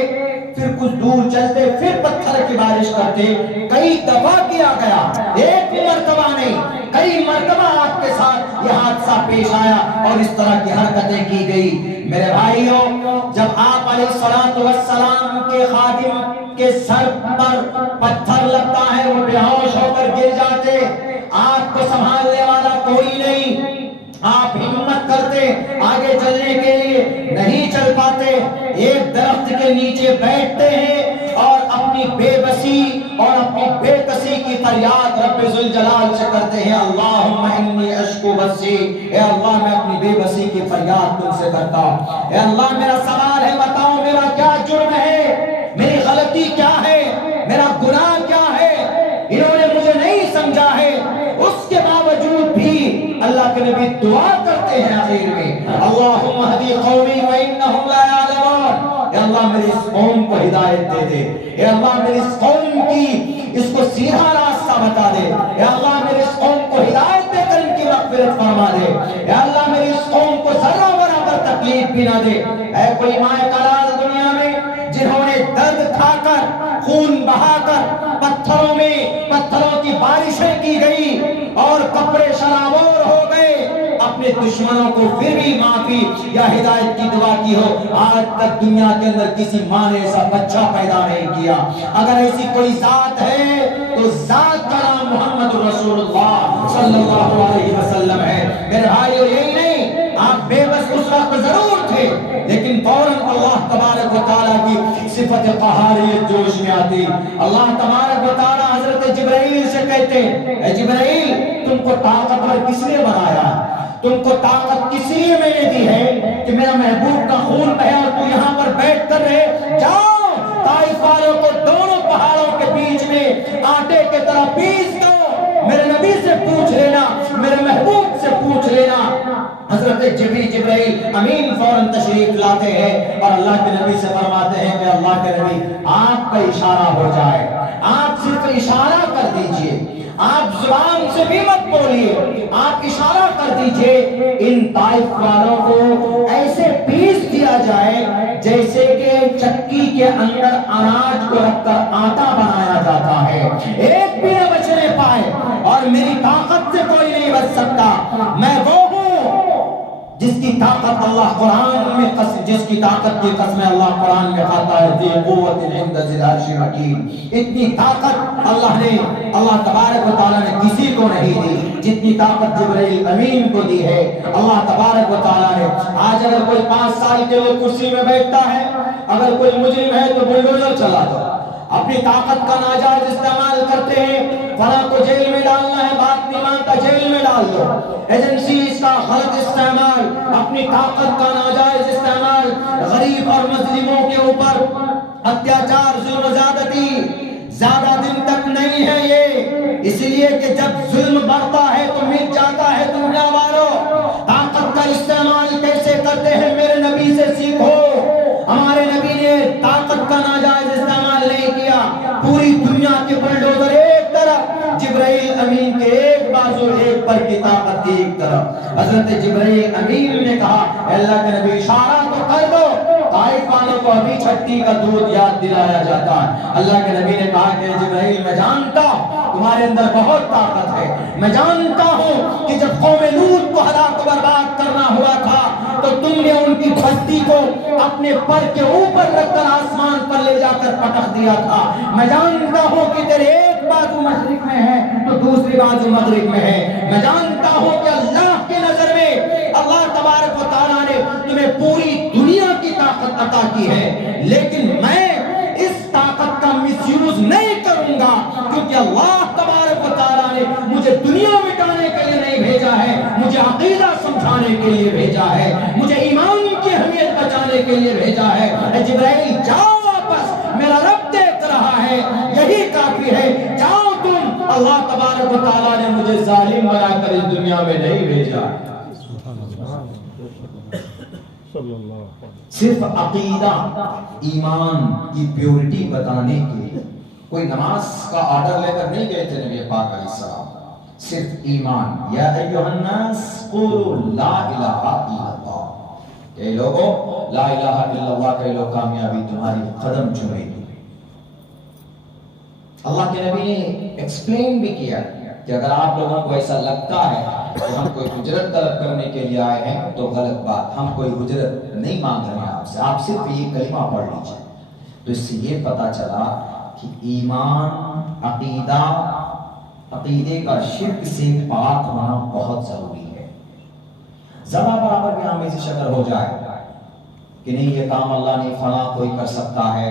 پھر کچھ دور چلتے، پھر پتھر کی بارش کرتے۔ کئی دفعہ کیا گیا، ایک مرتبہ نہیں، کئی مرتبہ آپ کے ساتھ یہ حادثہ پیش آیا اور اس طرح کی حرکتیں کی گئی۔ میرے بھائیوں، جب آپ علیہ السلام کے خادم کے سر پر پتھر لگتا ہے، وہ بے ہوش ہو کر گر جاتے، آپ کو سنبھالنے والا کوئی نہیں، آپ ہمت کرتے آگے چلنے کے لیے، نہیں چل پاتے، ایک درخت کے نیچے بیٹھتے ہیں اور اپنی بے بسی اور اپنی بے کسی کی فریاد رب ذوالجلال سے کرتے ہیں، اللہم انی اشکو بسی، اے اللہ میں اپنی بے بسی کی فریاد تم سے کرتا ہوں، اے اللہ میرا سوال ہے، بتاؤ میرا کیا جرم ہے، میری غلطی کیا ہے، میرا گناہ کیا ہے، انہوں نے مجھے نہیں سمجھا ہے۔ اس کے باوجود بھی اللہ کے نبی دعا کرتے ہیں آخر میں، اللہم اہدی قومی فإنہم لا یعلمون، اے اللہ میری اس قوم کو ہدایت دے دے، اے اللہ میری اس قوم کی اس کو سیدھا راستہ بتا دے، اے اللہ میری اس قوم کو ہدایت دے کر ان کی مغفرت فرما دے، اے اللہ میری اس قوم کو ذرہ برابر تکلیف بھی نہ دے۔ اے کوئی مائے کلال دنیا میں جنہوں نے درد کھا کر، خون بہا کر، پتھروں کی بارشیں کی گئی اور کپڑے شرابور ہو گئے، اپنے دشمنوں کو پھر بھی معافی یا ہدایت کی دعا کی ہو، آج تک دنیا کے اندر کسی ماں نے ایسا بچہ پیدا نہیں کیا۔ اگر ایسی کوئی ذات ہے تو ذات کا نام محمد رسول اللہ صلی اللہ علیہ وسلم ہے۔ میرے بھائیو، یہی نہیں، آپ بے بس اس وقت ضرور تھے، لیکن فوراً اللہ تبارک و تعالیٰ کی صفت قہاریت جوش میں آتی۔ اللہ تبارک و تعالیٰ حضرت جبرائیل سے کہتے، اے جبرائیل، تم کو طاقتور کس نے بنایا؟ تم کو طاقت کس لیے میں نے دی ہے کہ میرا محبوب کا خون بہے اور تو یہاں پر بیٹھ کر رہے؟ جاؤ طائف والوں کو دونوں پہاڑوں کے بیچ میں آٹے کے طرح پیس دو، میرے نبی سے پوچھ لینا، میرے محبوب سے پوچھ لینا۔ حضرت جبرائیل امین فوراً تشریف لاتے ہیں اور اللہ کے نبی سے فرماتے ہیں کہ اللہ کے نبی آپ کا اشارہ ہو جائے، آپ صرف اشارہ کر دیجئے، آپ زبان سے بھی مت بولیے، آپ اشارہ کر دیجئے، ان طائف والوں کو ایسے پیس دیا جائے جیسے کہ چکی کے اندر اناج کو رکھ کر آٹا بنایا جاتا ہے، ایک بھی نہ بچنے پائے، اور میری طاقت سے کوئی نہیں بچ سکتا۔ میں وہ ہوں جس کی طاقت اللہ قرآن میں جس کی طاقت کی قسم اللہ قرآن میں کھاتا ہے، ذی قوت عند ذی العرش مکین۔ اتنی طاقت اللہ تبارک و تعالیٰ نے کسی کو نہیں دی جتنی طاقت جبرائیل امین کو دی ہے اللہ تبارک و تعالیٰ نے۔ آج اگر کوئی 5 سال کے لیے کرسی میں بیٹھتا ہے، اگر کوئی مجرم ہے تو بلڈوزر چلا دو، اپنی طاقت کا ناجائز استعمال کرتے ہیں، فلاں کو جیل میں ڈالنا ہے، بات نہیں مانتا جیل میں ڈال دو، ایجنسیز کا غلط استعمال، اپنی طاقت کا ناجائز استعمال، غریب اور مظلوموں کے اوپر اتیاچار، ظلم زیادتی زیادہ دن تک نہیں ہے یہ، اس لیے کہ جب ظلم بڑھتا ہے تو مٹ جاتا ہے دنیا والوں۔ طاقت کا استعمال کیسے کرتے ہیں میرے نبی سے سیکھو، ہمارے نبی نے طاقت کا ناجائز استعمال نہیں کیا، پوری دنیا کے بلڈوزر ایک طرف، جبرائیل امین کے ایک بازو ایک پر کی طاقت کی ایک طرف۔ حضرت جبرائیل امین نے کہا اے اللہ کے نبی اشارہ تو کر دو، طائف والوں کو ابھی چھٹی کا دودھ یاد دلایا جاتا ہے۔ اللہ کے نبی نے کہا کہ جبرائیل میں جانتا ہوں تمہارے اندر بہت طاقت ہے، میں جانتا ہوں کہ جب قوم لوط کو ہلاک و برباد کرنا ہوا تھا تو تم نے ان کی بستی کو اپنے پر کے اوپر رکھ کر آسمان پر لے جا کر پٹک دیا تھا، میں جانتا ہوں کہ تیرے ایک بازو مشرق میں ہے تو دوسری بازو مغرب میں ہے، میں جانتا ہوں کہ اللہ کی نظر میں اللہ تبارک و تعالیٰ نے تمہیں پوری دنیا کی طاقت عطا کی ہے، لیکن میں اس کے لیے بھیجا ہے. اے جبرائیل جاؤ واپس، میرا رب دیکھ رہا ہے، یہی کافی ہے، جاؤ تم. اللہ تبارک و تعالیٰ نے مجھے ظالم بنا کر اس دنیا میں نہیں بھیجا. صرف عقیدہ ایمان کی پیورٹی بتانے کے لیے کوئی نماز کا آرڈر لے کر نہیں گئے تھے نبی پاک علیہ السلام. صرف ایمان. یا ایھا الناس قولوا لا الہ الا اللہ، کہ لوگوں لا الہ الا اللہ کہہ لو، کامیابی تمہاری قدم چومے گی. اللہ کے نبی نے ایکسپلین بھی کیا کہ اگر آپ لوگوں کو ایسا لگتا ہے کہ ہم کوئی اجرت طلب کرنے کے لیے آئے ہیں تو غلط بات، ہم کوئی اجرت نہیں مانگ رہے ہیں آپ سے، آپ صرف یہ کلمہ پڑھ لیجئے. تو اس سے یہ پتا چلا کہ ایمان، عقیدے کا شرک سے پاک ہونا بہت ضروری ہے. ذرا برابر بھی آمیزش اگر ہو جائے کہ نہیں یہ کام اللہ نے فلاں کوئی کر سکتا ہے،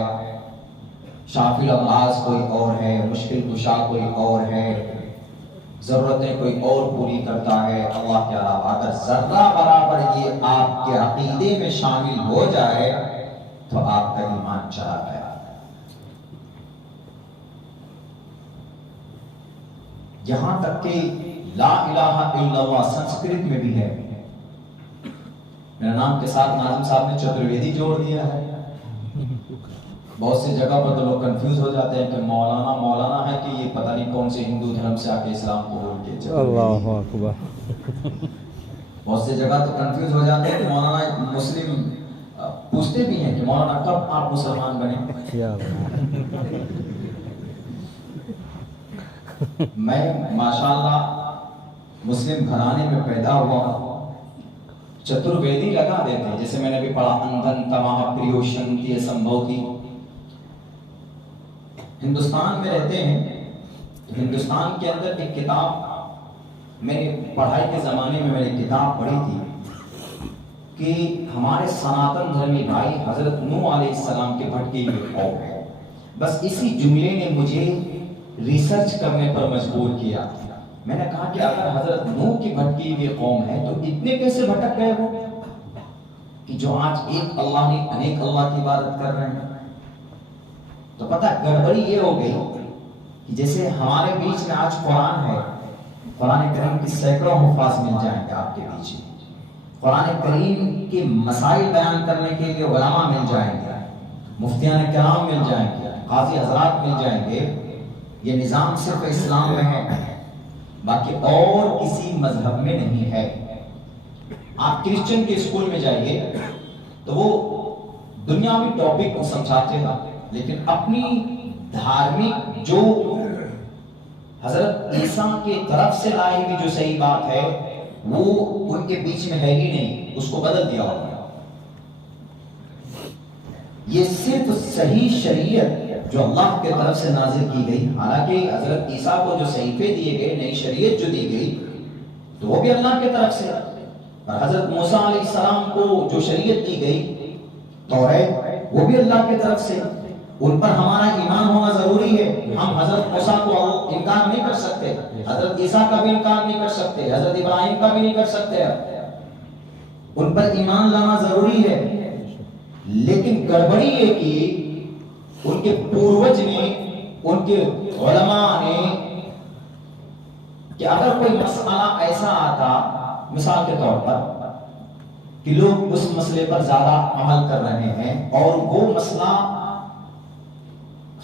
شافی الابلاس کوئی اور ہے، مشکل کشا کوئی اور ہے، ضرورتیں کوئی اور پوری کرتا ہے اللہ کے علاوہ، اگر ذرہ برابر یہ آپ کے عقیدے میں شامل ہو جائے تو آپ کا ایمان چلا گیا. یہاں تک کہ لا الہ الا اللہ سنسکرت میں بھی ہے. میرا نام کے ساتھ ناظم صاحب نے چترویدی جوڑ دیا ہے. بہت سی جگہ پر تو لوگ کنفیوز ہو جاتے ہیں کہ مولانا ہے کہ یہ پتہ نہیں کون سے ہندو دھرم سے آ کے اسلام قبول کیے. اللہ اکبر. بہت سی جگہ تو کنفیوز ہو جاتے ہیں کہ مولانا مسلم، پوچھتے بھی ہیں کہ مولانا کب آپ مسلمان بنے. میں ماشاءاللہ مسلم گھرانے میں پیدا ہوا ہوں. چترویدی لگا دیتے ہیں، جیسے میں نے بھی پڑھا اندھن تماہ پریو شنتی سمبھوتی. ہندوستان میں رہتے ہیں، ہندوستان کے اندر ایک کتاب، میں نے پڑھائی کے زمانے میں نے کتاب پڑھی تھی کہ ہمارے سناتن دھرمی بھائی حضرت نوح علیہ السلام کے بھٹکی ہوئے قوم ہے. بس اسی جملے نے مجھے ریسرچ کرنے پر مجبور کیا. میں نے کہا کہ اگر حضرت نوح کی بھٹکی ہوئی قوم ہے تو اتنے کیسے بھٹک گئے وہ کہ جو آج ایک اللہ نے انیک اللہ کی عبادت کر رہے ہیں. تو پتہ گڑبڑی یہ ہو گئی کہ جیسے ہمارے بیچ میں آج قرآن ہے، قرآن کریم کی سینکڑوں حفاظ مل جائیں گے آپ کے بیچ میں، قرآن کریم کے مسائل بیان کرنے کے لیے علماء مل جائیں گے، مفتیان کرام مل جائیں گے، قاضی حضرات مل جائیں گے. یہ نظام صرف اسلام میں ہے، باقی اور کسی مذہب میں نہیں ہے. آپ کرسچن کے اسکول میں جائیے تو وہ دنیاوی ٹاپک کو سمجھاتے ہیں، لیکن اپنی دھارمک جو حضرت عیسیٰ کی طرف سے لائی ہوئی جو صحیح بات ہے وہ ان کے بیچ میں ہے ہی نہیں، اس کو بدل دیا ہوگا. یہ صرف صحیح شریعت جو اللہ کی طرف سے نازل کی گئی، حالانکہ حضرت عیسیٰ کو جو صحیفے دیے گئے، نئی شریعت جو دی گئی تو وہ بھی اللہ کی طرف سے، اور حضرت موسیٰ علیہ السلام کو جو شریعت دی گئی توریت، وہ بھی اللہ کی طرف سے. ان پر ہمارا ایمان ہونا ضروری ہے. ہم حضرت موسیٰ کو انکار نہیں کر سکتے، حضرت عیسیٰ کا بھی انکار نہیں کر سکتے، حضرت ابراہیم کا بھی نہیں کر سکتے. ان پر ایمان لانا ضروری ہے. لیکن گڑبڑی یہ کہ ان کے پوروج نے، ان کے علماء نے، کہ اگر کوئی مسئلہ ایسا آتا مثال کے طور پر کہ لوگ اس مسئلے پر زیادہ عمل کر رہے ہیں اور وہ مسئلہ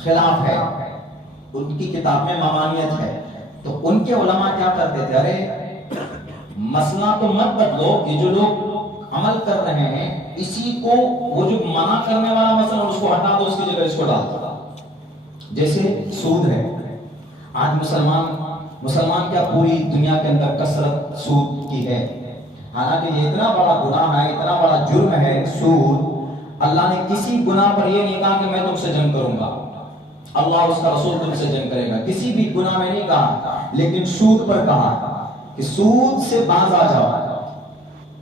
خلاف ہے، ان کی کتاب میں ممانعت ہے، تو ان کے علماء کیا کرتے تھے، ارے مسئلہ تو مت بدلو، یہ جو لوگ عمل کر رہے ہیں اسی کو، وہ جو منع کرنے والا مسئلہ اس کو ہٹا دو، اس کی جگہ اس کو ڈال دو. جیسے سود ہے، آج مسلمان کیا پوری دنیا کے اندر کثرت سود کی ہے، حالانکہ یہ اتنا بڑا گناہ ہے، اتنا بڑا جرم ہے سود. اللہ نے کسی گناہ پر یہ نہیں کہا کہ میں تم سے جنگ کروں گا، اللہ اور اس کا رسول تم سے جنگ کرے گا، کسی بھی گناہ میں نہیں کہا، لیکن سود پر کہا کہ سود سے باز آ جاؤ.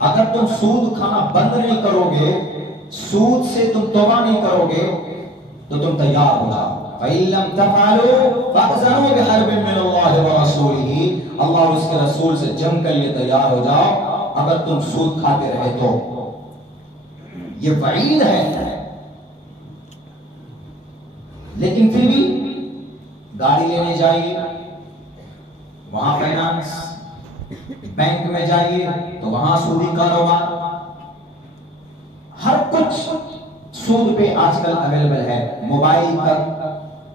اگر تم سود کھانا بند نہیں کرو گے، سود سے تم توبہ نہیں کرو گے تو تم تیار ہو جاؤ. فَإِن لَمْ تَفْعَلُوا فَأْذَنُوا بِحَرْبٍ مِّنَ اللَّهِ وَرَسُولِهِ، اللہ اور اس کے رسول سے جنگ کے لیے تیار ہو جاؤ اگر تم سود کھاتے رہے تو. یہ وعید ہے، لیکن پھر بھی گاڑی لینے جائیے وہاں فائنانس، بینک میں جائیے تو وہاں سودی کاروبار، ہر کچھ سود پہ آج کل اویلیبل ہے، موبائل پر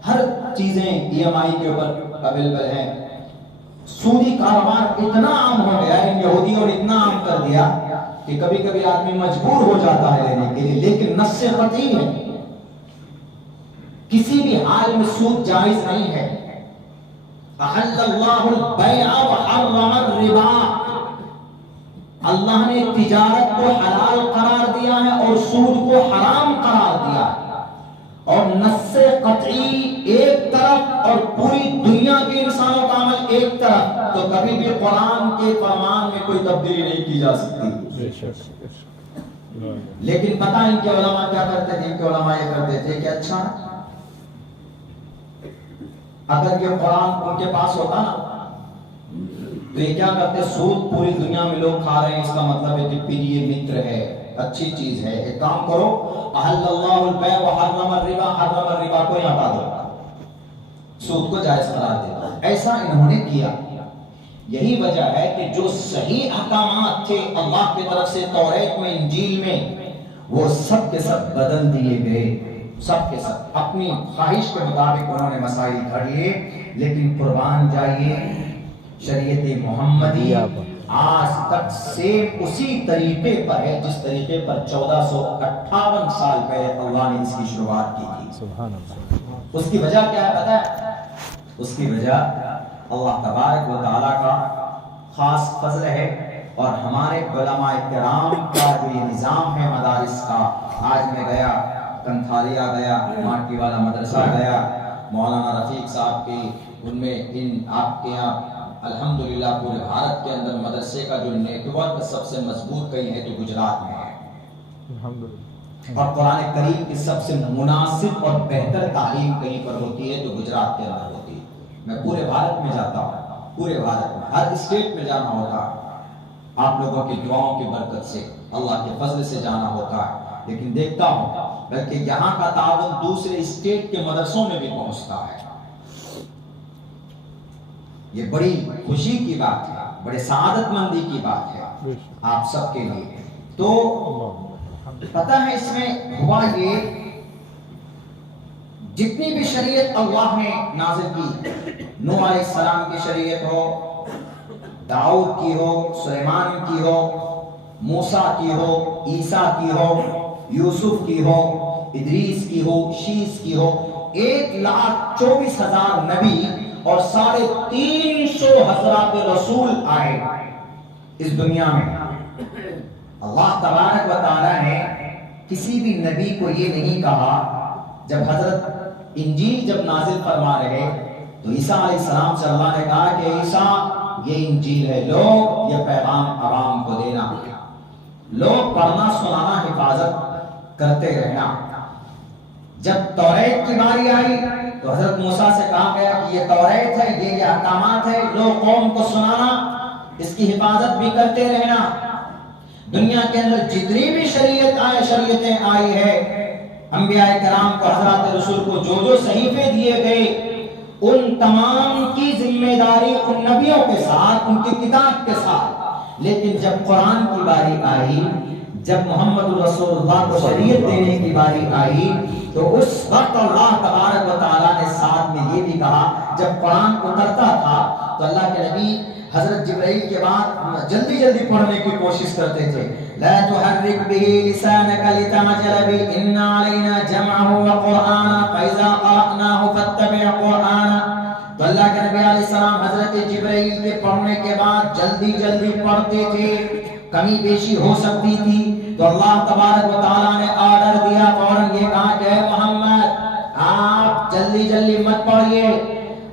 ہر چیزیں ای ایم آئی کے اوپر اویلیبل ہے۔ سودی کاروبار اتنا عام ہو گیا ہے، یہودیوں نے اتنا عام کر دیا کہ کبھی کبھی آدمی مجبور ہو جاتا ہے لینے کے لیے، لیکن نص قطعی ہے، کسی بھی حال میں سود جائز نہیں ہے۔ احل اللہ البیع وحرم الربا، اللہ نے تجارت کو حلال قرار دیا ہے اور سود کو حرام قرار دیا ہے، اور نص قطعی ایک طرف اور پوری دنیا کے انسانوں کا عمل ایک طرف، تو کبھی بھی قرآن کے فرمان میں کوئی تبدیلی نہیں کی جا سکتی۔ لیکن پتہ ان کے علماء کیا کرتے تھے؟ ان کے علماء یہ کرتے تھے کہ اچھا اگر یہ قرآن ان کے پاس ہوتا نا تو یہ کیا کرتے؟ سود پوری دنیا میں لوگ کھا رہے ہیں، اس کا مطلب ہے کہ پھر یہ متر ہے، اچھی چیز ہے، ایک کام کرو، احل اللہ البیع وحرم الربا، حرم الربا کو یہاں ہٹا دو، سود کو جائز قرار دے دو۔ ایسا انہوں نے کیا۔ یہی وجہ ہے کہ جو صحیح احکامات تھے اللہ کی طرف سے توریت میں، انجیل میں، وہ سب کے سب بدل دیے گئے، سب کے سب اپنی خواہش کے مطابق انہوں نے مسائل گھڑ لیے۔ لیکن قربان جائیے، شریعت محمدی آج تک سیم اسی طریقے پر ہے جس طریقے پر 1458 سال پہلے اللہ نے اس کی شروعات کی تھی۔ سبحان اللہ۔ اس کی وجہ کیا ہے پتہ ہے؟ اس کی وجہ اللہ تبارک و تعالیٰ کا خاص فضل ہے، اور ہمارے علماء کرام کا جو یہ نظام ہے مدارس کا۔ آج میں گیا کنتھاریا گیا، ماٹی والا مدرسہ گیا، مولانا رفیق صاحب کی ان میں آپ کے یہاں الحمدللہ پورے بھارت کے اندر مدرسے کا جو نیٹ ورک سب سے مضبوط کہیں ہے تو گجرات میں ہے، اور قرآن کریم کی سب سے مناسب اور بہتر تعلیم کہیں پر ہوتی ہے تو گجرات کے اندر ہوتی ہے۔ میں پورے بھارت میں جاتا ہوں، پورے بھارت میں ہر اسٹیٹ میں جانا ہوتا ہے، آپ لوگوں کی دعاؤں کی برکت سے، اللہ کے فضل سے جانا ہوتا ہے، لیکن دیکھتا ہوں بلکہ یہاں کا تعاون دوسرے اسٹیٹ کے مدرسوں میں بھی پہنچتا ہے۔ یہ بڑی خوشی کی بات ہے، بڑے سعادت مندی کی بات ہے آپ سب کے لیے۔ تو پتہ ہے اس میں ہوا یہ، جتنی بھی شریعت اللہ نے نازل کی، نوح علیہ السلام کی شریعت ہو، داؤد کی ہو، سلیمان کی ہو، موسیٰ کی ہو، عیسیٰ کی ہو، یوسف کی ہو، ادریس کی ہو، شیس کی ہو، 1,24,000 نبی اور 350 حضرات رسول آئے اس دنیا میں۔ اللہ تبارک و تعالیٰ نے کسی بھی نبی کو یہ نہیں کہا، جب حضرت انجیل جب نازل فرما رہے تو عیسیٰ علیہ السلام سے اللہ نے کہا کہ عیسیٰ یہ انجیل ہے، لوگ یہ پیغام عوام کو دینا، لوگ پڑھنا سنانا حفاظت کرتے رہنا۔ جب توریت کی باری آئی تو حضرت موسیٰ سے کہا گیا کہ یہ توریت ہے، یہ احکامات ہے، لوگ قوم کو سنانا، اس کی حفاظت بھی کرتے رہنا۔ دنیا کے اندر جتنی بھی شریعتیں آئی ہے، انبیاء کرام کو، حضرات رسول کو جو صحیفے دیے گئے، ان تمام کی ذمہ داری ان نبیوں کے ساتھ، ان کی کتاب کے ساتھ۔ لیکن جب قرآن کی باری آئی، جب محمد رسول اللہ کو شریعت دینے کی باری آئی، تو اس وقت اللہ تبارک و تعالیٰ نے ساتھ میں یہ بھی کہا، جب قرآن اترتا تھا تو اللہ کے نبی حضرت جبرائیل کے بعد جلدی جلدی پڑھنے کی کوشش کرتے تھے۔ لا تحرک به لسانك لتعجل به ان علينا جمعه وقرآنا فاذا قرأناه فاتبع قرآنا۔ تو اللہ کے نبی علیہ السلام حضرت جبرائیل کے پڑھنے کے بعد جلدی جلدی پڑھتے تھے، کمی بیشی ہو سکتی تھی تو اللہ تبارک و تعالیٰ نے آرڈر دیا، فوراً یہ کہا کہ اے محمد آپ جلدی جلدی مت پڑھیے۔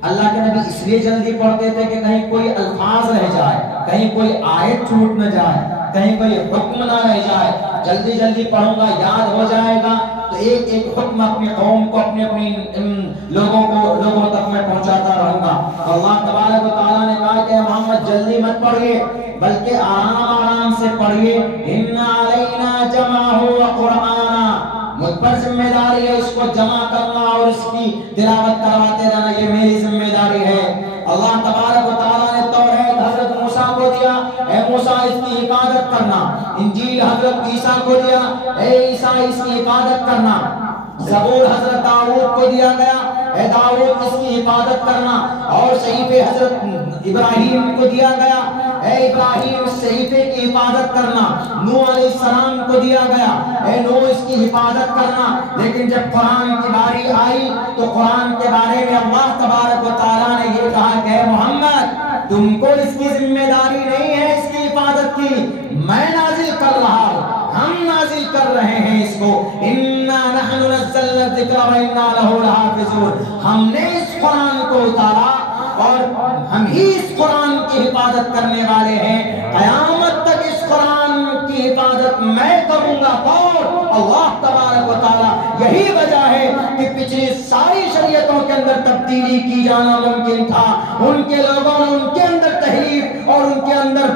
اللہ کے نبی اس لیے جلدی پڑھتے تھے کہ کہیں کوئی الفاظ رہ جائے، کہیں کوئی آیت چھوٹ نہ جائے، کہیں کوئی حکم نہ رہ جائے۔ جلدی جلدی پڑھوں گا، یاد ہو جائے گا تو ایک ایک حکم اپنی قوم کو، اپنی لوگوں تک میں پہنچاتا رہوں گا۔ اللہ تبارک و تعالیٰ نے کہا کہا کہ محمد جلدی مت پڑھیے بلکہ آرام آرام سے پڑھیے. ان علینا جمعہ و قرآنا، مجھ پر ذمہ داری ہے اس کو جمع کرنا اور اس کی تلاوت کرواتے رہنا، یہ میری ذمہ داری ہے. اللہ تبارک و تعالیٰ نے توحید حضرت موسیٰ کو دیا، اے موسیٰ اس کی حفاظت کرنا. انجیل حضرت عیسیٰ کو دیا، اے عیسیٰ اس کی حفاظت کرنا. زبور حضرت داؤد کو دیا گیا، اے داؤد اس کی حفاظت کرنا. اور صحیفے حضرت ابراہیم کو دیا گیا، اے ابراہیم اس صحیفے کی حفاظت کرنا. نوح علیہ السلام کو دیا گیا، اے نوح اس کی حفاظت کرنا. لیکن جب قرآن کی باری آئی تو قرآن کے بارے میں اللہ تبارک و تعالیٰ نے یہ کہا کہ اے محمد تم کو اس کی ذمہ داری نہیں ہے اس کی حفاظت کی، میں نازل کر رہا ہوں، ہم نازل کر رہے ہیں اس کو. اِنَّا نَحْنُ نَزَّلْنَا الذِّكْرَ وَإِنَّا لَهُ لَحَافِظُونَ، ہم نے اس قرآن کو اتارا اور ہم ہی اس قرآن کی حفاظت کرنے والے ہیں. قیامت تک اس قرآن کی حفاظت میں کروں گا. کون؟ اللہ تبارک و تعالیٰ. یہی وجہ ہے کہ پچھلی ساری شریعتوں کے اندر تبدیلی کی جانا ممکن تھا، ان کے لوگوں نے ان کے اندر تحریف اور ان کے اندر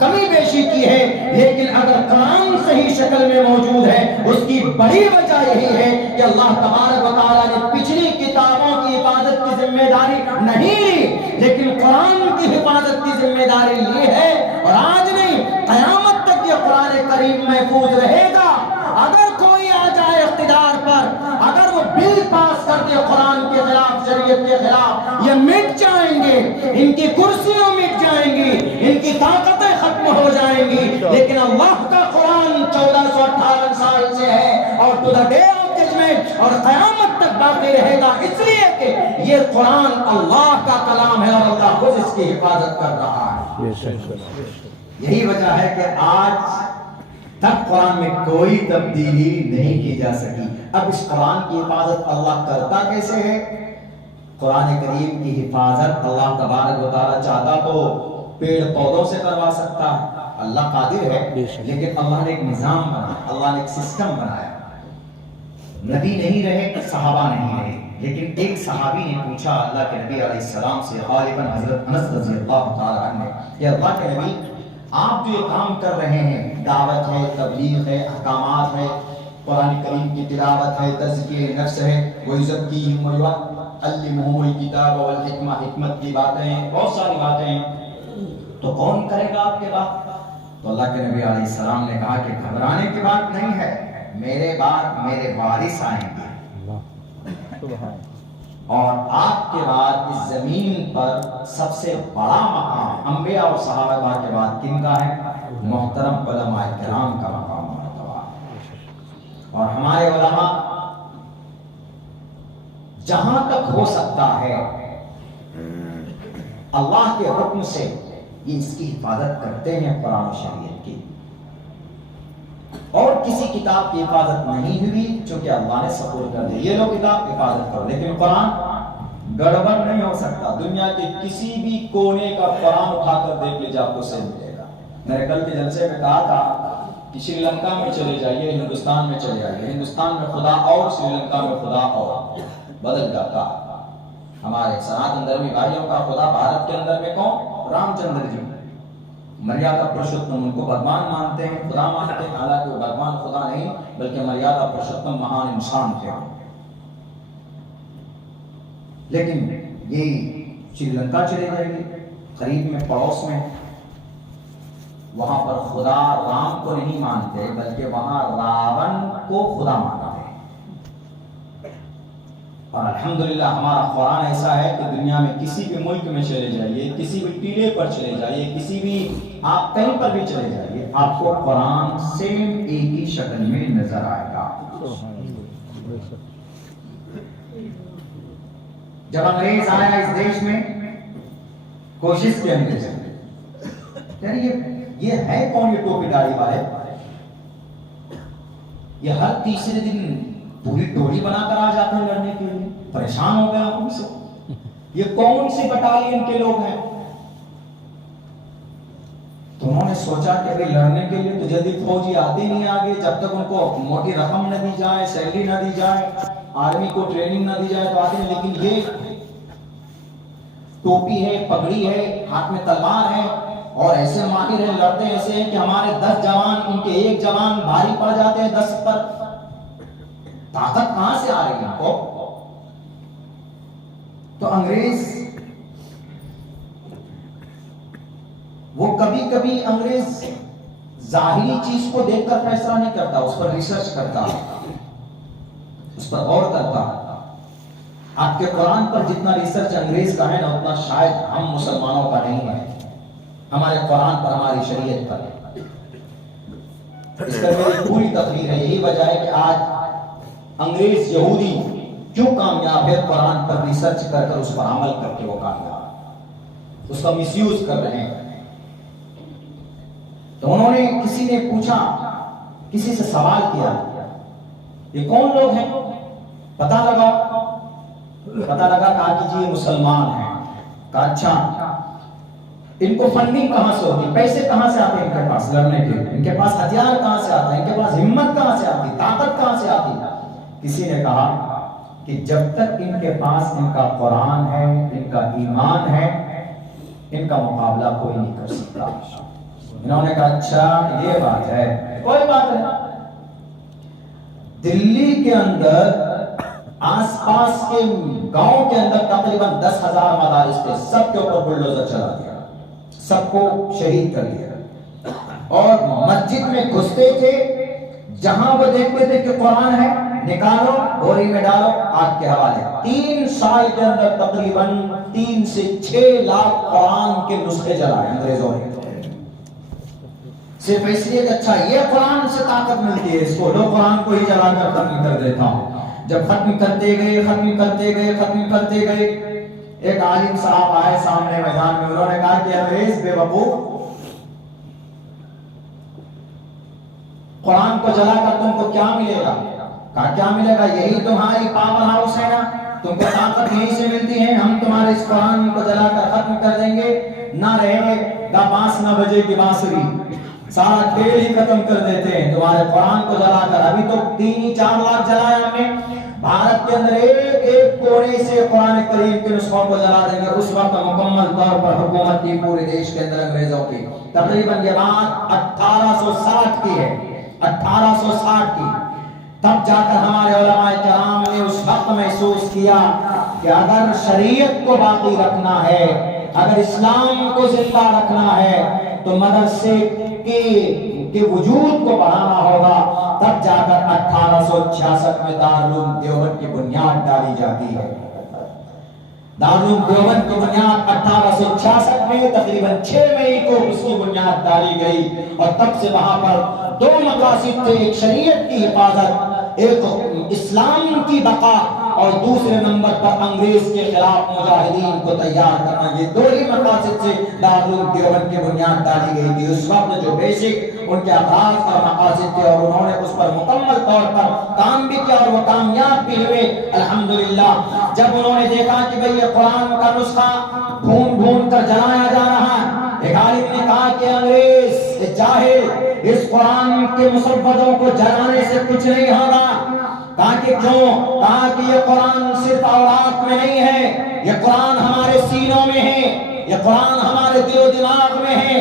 کمی بیشی کی ہے. لیکن اگر قرآن صحیح شکل میں موجود ہے اس کی بڑی وجہ یہی ہے کہ اللہ تبارک و تعالیٰ نے پچھلی کتابوں کی حفاظت کی ذمہ داری نہیں لی لیکن قرآن کی حفاظت کی ذمہ داری لی ہے. اور آج نہیں، قیامت تک یہ قرآن کریم محفوظ رہے گا. اگر کوئی آ جائے اقتدار پر، اگر وہ بل پاس کر دے قرآن کے خلاف، شریعت کے خلاف، یہ مٹ جائیں گے، ان کی کرسیاں مٹ جائیں گی، ان کی طاقتیں ختم ہو جائیں گی. لیکن اللہ کا قرآن 1458 سال سے ہے اور to the day of judgment اور قیامت تک باقی رہے گا، اس لیے کہ یہ قرآن اللہ کا کلام ہے اور اللہ خود اس کی حفاظت کر رہا ہے. یہی وجہ ہے کہ آج تک قرآن میں کوئی تبدیلی نہیں کی جا سکی. اب اس قرآن کی حفاظت اللہ کرتا کیسے ہے؟ قرآن کریم کی حفاظت اللہ تبارک و تعالیٰ چاہتا تو پیڑ پودوں سے کروا سکتا ہے، اللہ قادر ہے. لیکن اللہ نے ایک نظام بنایا، اللہ نے ایک سسٹم بنایا. نبی نہیں رہے، صحابہ نہیں رہے، لیکن ایک صحابی نے پوچھا اللہ کے نبی علیہ السلام سے، غالباً حضرت انس رضی اللہ تعالیٰ عنہ نے، کہ اللہ کے نبی آپ جو یہ کام کر رہے ہیں، دعوت ہے، تبلیغ ہے، احکامات ہے، قرآن کریم کی تلاوت ہے، تزکیہ نفس ہے، وَيُزَكِّيهِمْ وَيُعَلِّمُهُمُ الْكِتَابَ وَالْحِکْمَةَ، حکمت کی باتیں ہیں، بہت ساری باتیں ہیں. تو کون کرے گا آپ کے بعد؟ تو اللہ کے نبی علیہ السلام نے کہا کہ گھبرانے کی بات نہیں ہے، میرے بعد میرے وارث آئیں گے اور آپ کے بعد اس زمین پر سب سے بڑا مقام انبیاء اور صحابہ کے بعد کن کا ہے؟ محترم علماء کرام کا مقام مرتبہ. اور ہمارے علماء جہاں تک ہو سکتا ہے اللہ کے حکم سے یہ اس کی حفاظت کرتے ہیں قرآن و شریعت کی. اور کسی کتاب کی حفاظت نہیں ہوئی چونکہ اللہ نے سپورٹ کر دی، یہ لو کتاب حفاظت کرو. لیکن قرآن گڑبڑ نہیں ہو سکتا. دنیا کے کسی بھی کونے کا قرآن اٹھا کر دیکھ لیجیے، آپ کو صحیح ملے گا. میں نے کل کے جلسے میں کہا تھا کہ سری لنکا میں چلے جائیے، ہندوستان میں چلے جائیے، ہندوستان میں خدا اور سری لنکا میں خدا اور بدل جاتا. ہمارے سناتن دھرمی بھائیوں کا خدا بھارت کے اندر میں کون؟ رام چندر جی. مریادا پرشوتم ان کو بھگوان مانتے ہیں، خدا مانتے ہیں، حالانکہ وہ بھگوان خدا نہیں بلکہ مریادا پرشوتم مہان انسان تھے. لیکن یہ سری لنکا چلے جائے گی، قریب میں پڑوس میں، وہاں پر خدا رام کو نہیں مانتے بلکہ وہاں راون کو خدا مانتے ہیں. اور الحمدللہ ہمارا قرآن ایسا ہے کہ دنیا میں کسی بھی ملک میں چلے جائیے، کسی بھی ٹیلے پر چلے جائیے، کسی بھی آپ کہیں پر بھی چلے جائیے، آپ کو قرآن سیم ایک ہی شکل میں نظر آئے گا. جب انگریز آیا اس دیش میں، کوشش کی انگریز یعنی یہ ہے کون یہ ٹوپی داڑھی والے؟ یہ ہر تیسرے دن پوری ٹولی بنا کر آ جاتے ہیں لڑنے کے لیے. پریشان ہو گیا ہم سے، یہ کون سی بٹالین کے لوگ ہیں؟ تو انہوں نے سوچا کہ بھئی لڑنے کے لیے تو جلدی فوجی آتے نہیں آگے جب تک ان کو موٹی رقم نہ دی جائے، سیلری نہ دی جائے، آرمی کو ٹریننگ نہ دی جائے تو آتے نہیں. لیکن یہ ٹوپی ہے، پگڑی ہے، ہاتھ میں تلوار ہے اور ایسے ماہر ہیں، لڑتے ایسے ہیں کہ ہمارے 10 جوان ان کے ایک جوان بھاری پڑ جاتے ہیں 10 پر. طاقت کہاں سے آ رہی ہے ان کو؟ تو انگریز وہ کبھی انگریز ظاہری چیز کو دیکھ کر فیصلہ نہیں کرتا، اس پر ریسرچ کرتا، اس پر غور کرتا. آپ کے قرآن پر جتنا ریسرچ انگریز کا ہے نا، اتنا شاید ہم مسلمانوں کا نہیں ہے. ہمارے قرآن پر، ہماری شریعت پر ہے. اس کا میری پوری تقریر ہے. یہی وجہ ہے کہ آج انگریز یہودی کیوں کامیاب ہے؟ قرآن پر ریسرچ کر کر اس پر عمل کر کے وہ کامیاب، اس کا مس یوز کر رہے ہیں. تو انہوں نے، کسی نے پوچھا، کسی سے سوال کیا یہ کون لوگ ہیں؟ پتا لگا کہا کہ جی یہ مسلمان ہیں. کہا اچھا ان کو فنڈنگ کہاں سے ہوتی، پیسے کہاں سے آتے ان کے پاس لڑنے کے، ان کے پاس ہتھیار کہاں سے آتا ہے، ان کے پاس ہمت کہاں سے آتی، طاقت کہاں سے آتی؟ کسی نے کہا کہ جب تک ان کے پاس ان کا قرآن ہے، ان کا ایمان ہے، ان کا مقابلہ کوئی نہیں کر سکتا. انہوں نے کہا اچھا یہ بات ہے، کوئی بات نہیں. دلی کے اندر آس پاس کے گاؤں کے اندر تقریباً 10,000 مدارس تھے، سب کے اوپر بلڈوزر چلا دیا، سب کو شہید کر دیا. اور مسجد میں گھستے تھے، جہاں وہ دیکھتے تھے کہ قرآن ہے نکالو، بوری میں ڈالو، آگ کے حوالے. 3 سال کے اندر تقریباً 3 سے 6 لاکھ قرآن کے نسخے جلائے انگریزوں نے، صرف اس لیے کہ اچھا یہ قرآن سے طاقت ملتی ہے اس کو، لو قرآن کو ہی جلا کر ختم کر دیتا ہوں. جب ختم کرتے گئے ایک عالم صاحب آئے سامنے میدان میں. انہوں نے کہا کہ انگریز بے وقوف، قرآن کو جلا کر تم کو کیا ملے گا؟ کہا کیا ملے گا؟ یہی تمہاری پاور ہاؤس ہے نا، تم کو طاقت یہیں سے ملتی ہے. ہم تمہارے اس قرآن کو جلا کر ختم کر دیں گے، نہ رہے گا بانس نہ بجے گی بانسری، سارا کھیل ہی ختم کر دیتے ہیں تمہارے قرآن کو جلا کر. ابھی تو 3-4 لاکھ جلائے ہم نے، بھارت کے اندر ایک کونے سے قرآن کریم کے نسخوں کو جلا دیں گے. اس وقت مکمل طور پر حکومت تھی پورے دیش کے اندر انگریزوں کی. تقریباً یہ بات 1860 کی ہے، 1860 کی. تب جا کر ہمارے علماء کرام نے اس وقت محسوس کیا کہ اگر شریعت کو باقی رکھنا ہے، اگر اسلام کو زندہ رکھنا ہے تو مدرسے کے وجود کو بڑھانا ہوگا. تب جا کر 1866 میں دارالعلوم دیوبند کی بنیاد ڈالی جاتی ہے. دارالعلوم دیوبند کی بنیاد 1866 میں تقریباً 6 مئی کو اس کی بنیاد ڈالی گئی. اور تب سے وہاں پر 2 مقاصد تھے، ایک شریعت کی حفاظت، ایک اسلام کی بقا، اور دوسرے نمبر پر انگریز کے خلاف مجاہدین کو تیار کرنا. یہ 2 ہی مقاصد سے دارالعلوم دیوبند کی بنیاد ڈالی گئی تھی. اس وقت جو بیسک ان کے اغراض اور مقاصد تھے، اور انہوں نے اس پر مکمل طور پر کام بھی کیا اور وہ کامیاب بھی ہوئے الحمدللہ. جب انہوں نے دیکھا کہ بھئی یہ قرآن کا نسخہ ڈھونڈ کر جلایا جا رہا ہے، ایک عالم نے کہا کہ انگریز جاہل، اس قرآن کے مصوبوں کو جلانے سے کچھ نہیں ہوگا. کہا کہ کیوں؟ کہا کہ یہ قرآن صرف اورات میں نہیں ہے، یہ قرآن ہمارے سینوں میں ہے، یہ قرآن ہمارے دل و دماغ میں ہے،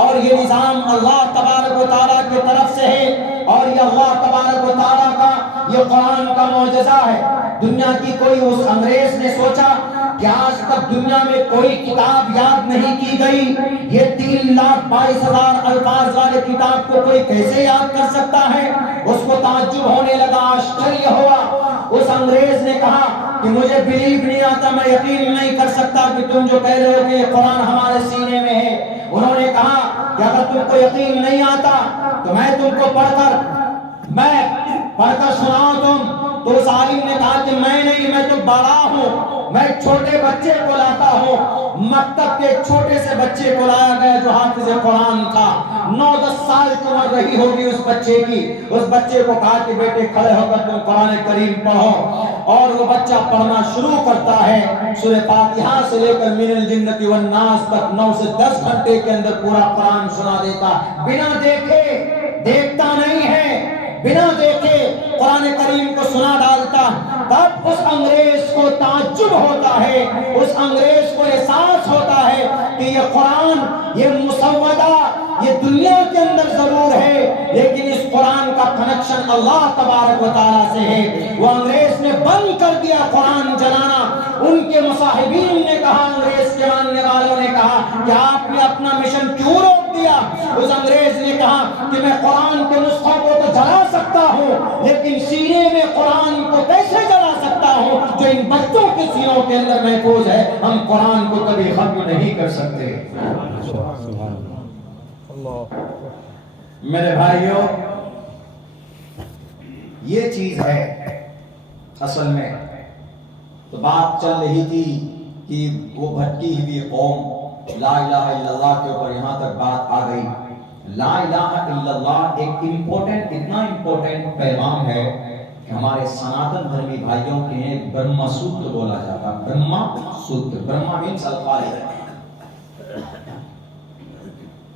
اور یہ نظام اللہ تبارک و تعالیٰ کی طرف سے ہے، اور یہ اللہ تبارک و تعالیٰ کا یہ قرآن کا معجزہ ہے. دنیا کی کوئی، اس انگریز نے سوچا کہ آج تک دنیا میں کوئی کتاب یاد نہیں کی گئی، یہ 3,22,000 الفاظ والے کتاب کو کوئی کیسے یاد کر سکتا ہے؟ اس کو تعجب ہونے لگا، آشچریہ ہوا. اس انگریز نے کہا کہ مجھے بلیو نہیں آتا، میں یقین نہیں کر سکتا کہ تم جو کہہ رہے ہو کہ یہ قرآن ہمارے سینے میں ہے. انہوں نے کہا کہ اگر تم کو یقین نہیں آتا تو میں تم کو پڑھ کر سناؤں تم. تو اس عالم نے کہا کہ میں نہیں، میں تو بڑا ہوں، میں چھوٹے بچے کو لاتا ہوں. مکتب کے چھوٹے سے بچے کو لایا گیا جو حافظ قرآن تھا. 9-10 سال کی عمر رہی ہوگی اس بچے کی. اس بچے کو کہا کہ بیٹے کھڑے ہو کر تم قرآن کریم پڑھو. اور وہ بچہ پڑھنا شروع کرتا ہے. سورہ فاتحہ سے لے کر من الجنۃ والناس تک 9 سے 10 گھنٹے کے اندر پورا قرآن سنا دیتا، بنا دیکھے. دیکھتا نہیں ہے، بنا دیکھے قرآن کریم کو سنا ڈالتا. تب اس انگریز کو تعجب ہوتا ہے، اس انگریز کو احساس قرآن یہ مسودہ یہ دنیا کے اندر ضرور ہے، لیکن اس قرآن کا کنیکشن اللہ تبارک و تعالیٰ سے ہے۔ وہ انگریز نے بند کر دیا قرآن چلانا، ان کے مصاحبین نے کہا، انگریز کے ماننے والوں نے کہا کہ آپ نے اپنا مشن کیوں روک دیا؟ اس انگریز نے کہا کہ میں قرآن کے نسخوں کو تو جلا سکتا ہوں، لیکن سینے میں قرآن کو کیسے جلا سکتا ہوں جو ان بچوں کے سینوں کے اندر محفوظ ہے؟ ہم قرآن کو کبھی ختم نہیں کر سکتے۔ میرے بھائیوں، یہ چیز ہے اصل میں۔ تو بات چل رہی تھی کہ وہ بھٹکی ہوئی قوم لا الہ الا اللہ کے اوپر یہاں تک بات آ گئی۔ لا الہ الا اللہ ایک امپورٹنٹ، اتنا امپورٹنٹ پیغام ہے کہ ہمارے سناتن دھرمی بھائیوں کے ہیں برہما سوتر بولا جاتا ہے۔ برہما سوتر، برہما مینس الخالق۔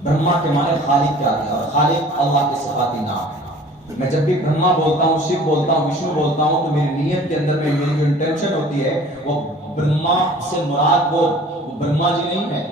برہما کے معنی خالق کیا ہے، اور خالق اللہ کے صفاتی نام ہے۔ میں جب بھی برہما بولتا ہوں، شیو بولتا ہوں، وشنو بولتا ہوں، تو میری نیت کے اندر میں میری جو انٹینشن ہوتی ہے وہ برہما سے مراد وہ برہما جی نہیں ہے